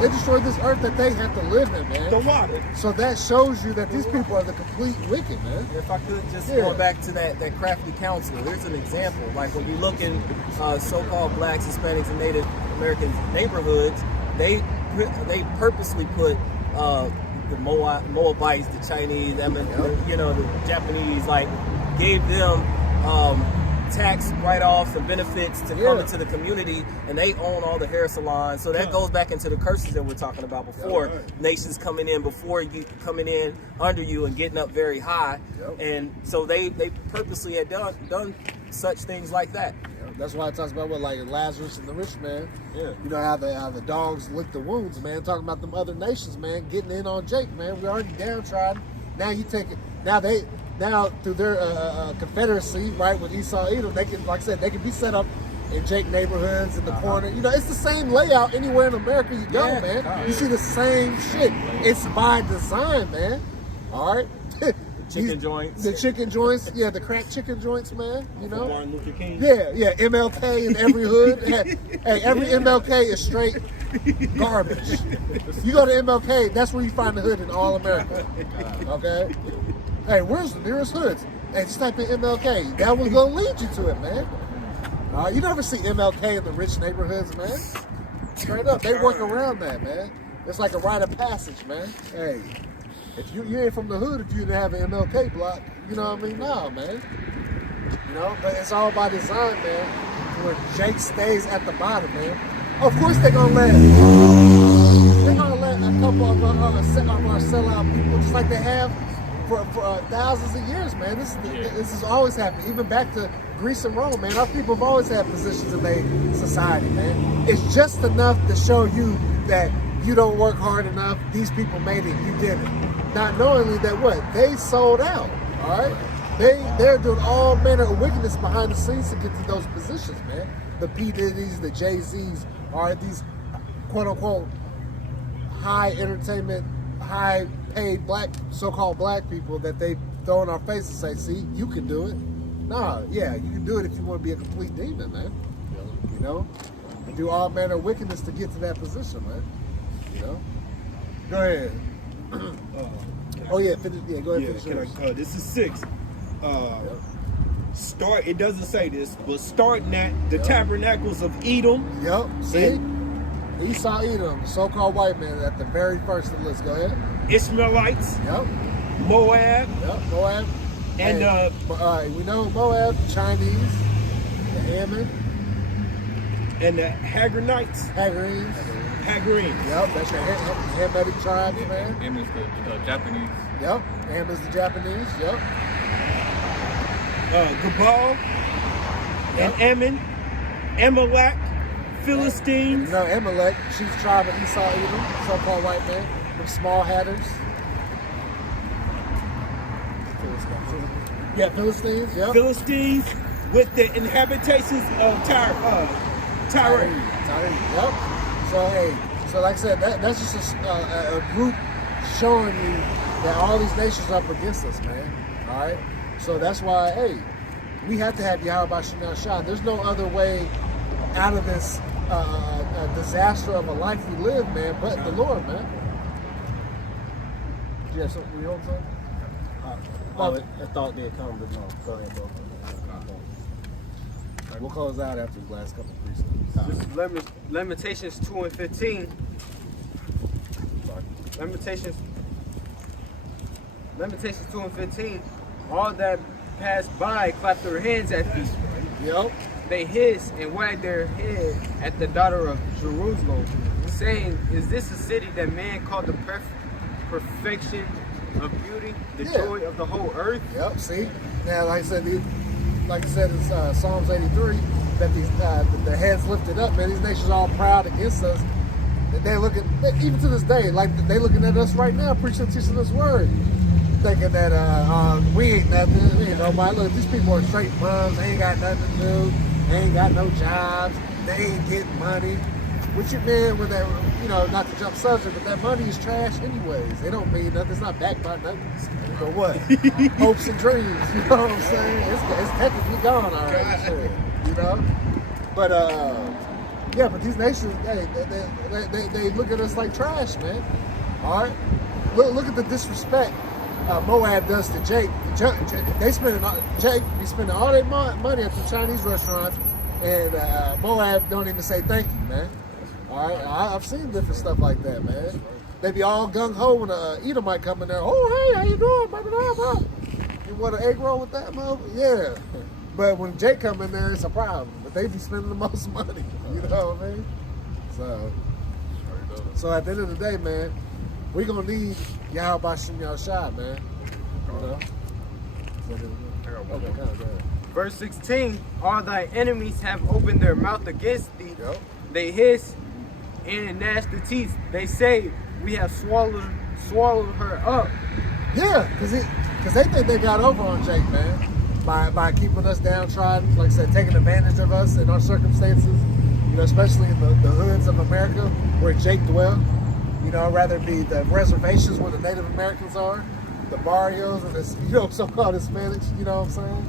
they destroyed this earth that they have to live in, man. The water. So that shows you that these people are the complete wicked, man. If I could just go back to that crafty counselor, here's an example. Like when you look in so-called blacks, Hispanics, and Native American neighborhoods, they purposely put the Moabites, the Chinese, the Japanese, like gave them tax write-offs and benefits to come into the community, and they own all the hair salons. So that goes back into the curses that we're talking about before. Nations coming in before you, coming in under you and getting up very high. And so they purposely had done such things like that. That's why it talks about what, like Lazarus and the rich man. Yeah. You know how the dogs lick the wounds, man. Talking about them other nations, man, getting in on Jake, man. We already downtrodden. Now you take it. Now through their confederacy, right, with Esau, Edom, they can, like I said, they can be set up in Jake neighborhoods in the corner. You know, it's the same layout anywhere in America you go, man. You see the same shit. It's by design, man. All right. Chicken joints. The chicken joints, yeah, the crack chicken joints, man. You know, Martin Luther King. yeah, MLK in every hood. Hey, every MLK is straight garbage. You go to MLK, that's where you find the hood in all America. Okay. Hey, where's the nearest hoods? Hey, just type in MLK. That was gonna lead you to it, man. You never see MLK in the rich neighborhoods, man. Straight up, they work around that, man. It's like a rite of passage, man. Hey. If you ain't from the hood, if you didn't have an MLK block, you know what I mean? No, man. You know, but it's all by design, man. Where Jake stays at the bottom, man. Of course they're gonna let a couple of our sellout people, just like they have for thousands of years, man. This has always happened. Even back to Greece and Rome, man. Our people have always had positions in their society, man. It's just enough to show you that you don't work hard enough. These people made it. You did it. Not knowingly that what? They sold out, all right? They're doing all manner of wickedness behind the scenes to get to those positions, man. The P. Diddy's, the Jay-Z's, are these quote-unquote high entertainment, high-paid so-called black people that they throw in our face and say, see, you can do it. Nah, yeah, you can do it if you want to be a complete demon, man. You know? Do all manner of wickedness to get to that position, man. You know? Go ahead. Go ahead, finish yours. This is 6. Start. It doesn't say this, but starting at the tabernacles of Edom. Yep. See, Esau, Edom, so-called white man, at the very first of the list. Go ahead. Ishmaelites. Yep. Moab. Yep. Moab. And all right, we know Moab, Chinese, the Ammon, and the Hagarites. Hagarenes. Yep, that's your Hamitic tribes, man. Ham is the Japanese. Yep. Ham is the Japanese. Yep. Gabal. Yep. And Ammon. Amalek. Philistines. You know, Amalek, chief tribe of Esau, Edom, so-called white man, them small hatters. Yeah, Philistines. Yep. Philistines with the inhabitations of Tyre. Yep. So like I said, that's just a group showing you that all these nations are up against us, man. All right. So that's why, hey, we have to have Yahweh Shema Shah. There's no other way out of this disaster of a life we live, man, but the Lord, man. Do you have something? You hold something? I thought they'd come, but no. Go ahead, bro. All right, we'll close out after the last couple of precepts. This is Lamentations 2 and 15. Lamentations 2 and 15. All that passed by clapped their hands at thee. Yep. They hissed and wagged their head at the daughter of Jerusalem, saying, is this a city that man called the perfection of beauty, the joy of the whole earth? Yep, see? Now, like I said in Psalms 83, that the heads lifted up, man, these nations are all proud against us. They looking, even to this day, like they looking at us right now, preaching, teaching this word, thinking that we ain't nothing. You know, but look, these people are straight bums. They ain't got nothing to do. They ain't got no jobs. They ain't getting money. What you mean with that? You know, not to jump subject, but that money is trash anyways. They don't mean nothing. It's not backed by nothing. But what? Hopes and dreams. You know what I'm saying? It's technically gone already. Shit, you know. But yeah, but these nations, hey, they look at us like trash, man. All right, look at the disrespect Moab does to Jake. They spending Jake be spending all their money at the Chinese restaurants, and Moab don't even say thank you, man. All right, I've seen different stuff like that, man. They be all gung ho when Edomite come in there. Oh, hey, how you doing? Blah, blah, blah. You want an egg roll with that, mother? Yeah. But when Jake come in there, it's a problem. But they be spending the most money. You know what I mean? So at the end of the day, man, we gonna need Yahweh Bashim Yahushua, man. You know? Okay, go ahead. Verse 16, all thy enemies have opened their mouth against thee. Yep. They hiss and gnash the teeth. They say, we have swallowed her up. Yeah, because they think they got over on Jake, man. By keeping us downtrodden, like I said, taking advantage of us in our circumstances, you know, especially in the hoods of America where Jake dwell. You know, rather it be the reservations where the Native Americans are, the barrios and the, you know, so-called Hispanics, you know what I'm saying?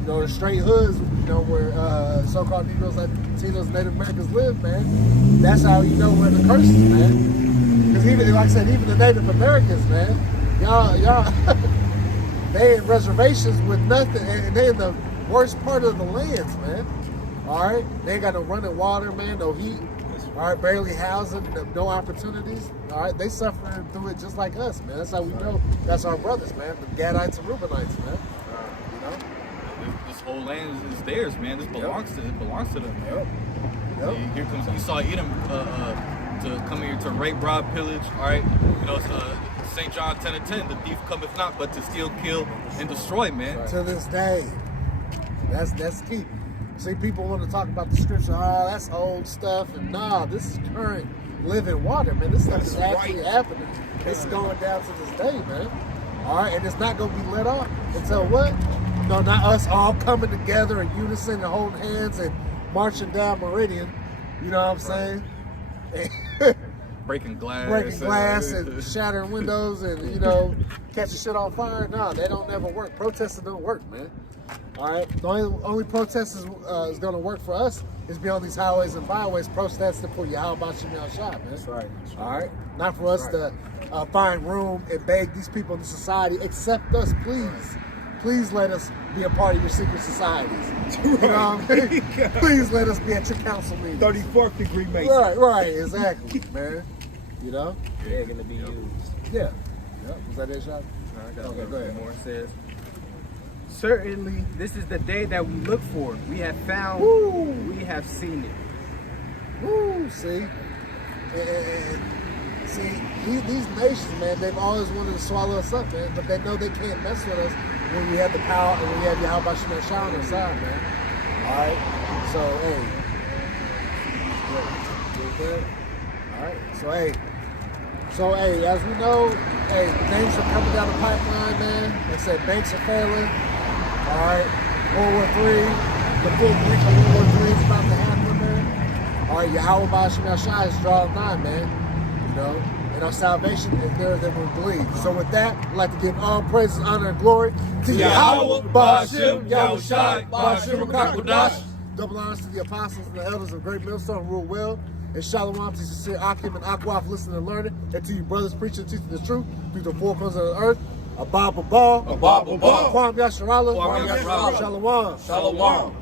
You know, the straight hoods, you know, where so-called Negroes, Latinos, Native Americans live, man. That's how you know where the curse is, man. Because even, like I said, even the Native Americans, man, y'all, they in reservations with nothing, and they in the worst part of the lands, man. All right, they ain't got no running water, man, no heat. All right, barely housing, no opportunities. All right, they suffering through it just like us, man. That's how we know. That's our brothers, man. The Gadites and Reubenites, man. You know. This whole land is theirs, man. This belongs to them. Yep. Yep. Here comes Esau Edom to come here to rape, rob, pillage. All right, you know, it's St. John 10:10. The thief cometh not but to steal, kill, and destroy, man. Right. To this day, that's key. See, people want to talk about the scripture. Oh, that's old stuff, and nah, this is current living water, man. This stuff is actually happening. It's going down to this day, man. All right, and it's not going to be let off until what? No, not us all coming together in unison and holding hands and marching down Meridian. You know what I'm saying? Breaking glass and shattering windows and, you know, catching shit on fire. Nah, that don't never work. Protesting don't work, man. All right, the only protest is going to work for us is be on these highways and byways protesting for Yahweh Bashim Yahushua, man. That's right. All right, not for us to find room and beg these people in the society, accept us, please. Please let us be a part of your secret societies. You know what I mean? Please let us be at your council meetings. 34th degree Mason. Right, exactly, man. You know? They're going to be used. Yeah. Was that it, shot? I got Okay, go ahead. more. It says, certainly, this is the day that we look for. We have found, we have seen it. Woo, see? And see, these nations, man, they've always wanted to swallow us up, man, but they know they can't mess with us when we have the power and when we have Yahweh Bashim Yahushua on our side, man. All right? So, hey. All right? So, hey, as we know, hey, things are coming down the pipeline, man. They said banks are failing. All right, World War III, the full breach of World War III is about to happen, man. All right, Yahweh Bashim Yahushua is drawing nigh, man. You know, and our salvation is there that we believe. So with that, I'd like to give all praises, honor, and glory to Yahweh Bashim Yahushua, Bashim Kakodash. Double honors to the apostles and the elders of Great Millstone who rule well. And shalom to sincere Akim and Akwaf listening and learning, and to you brothers preaching and teaching the truth through the four corners of the earth. Abba Babal. Abba Babal. Kwam Yasharala. Kwam Yasharala. Shalom. Shalom.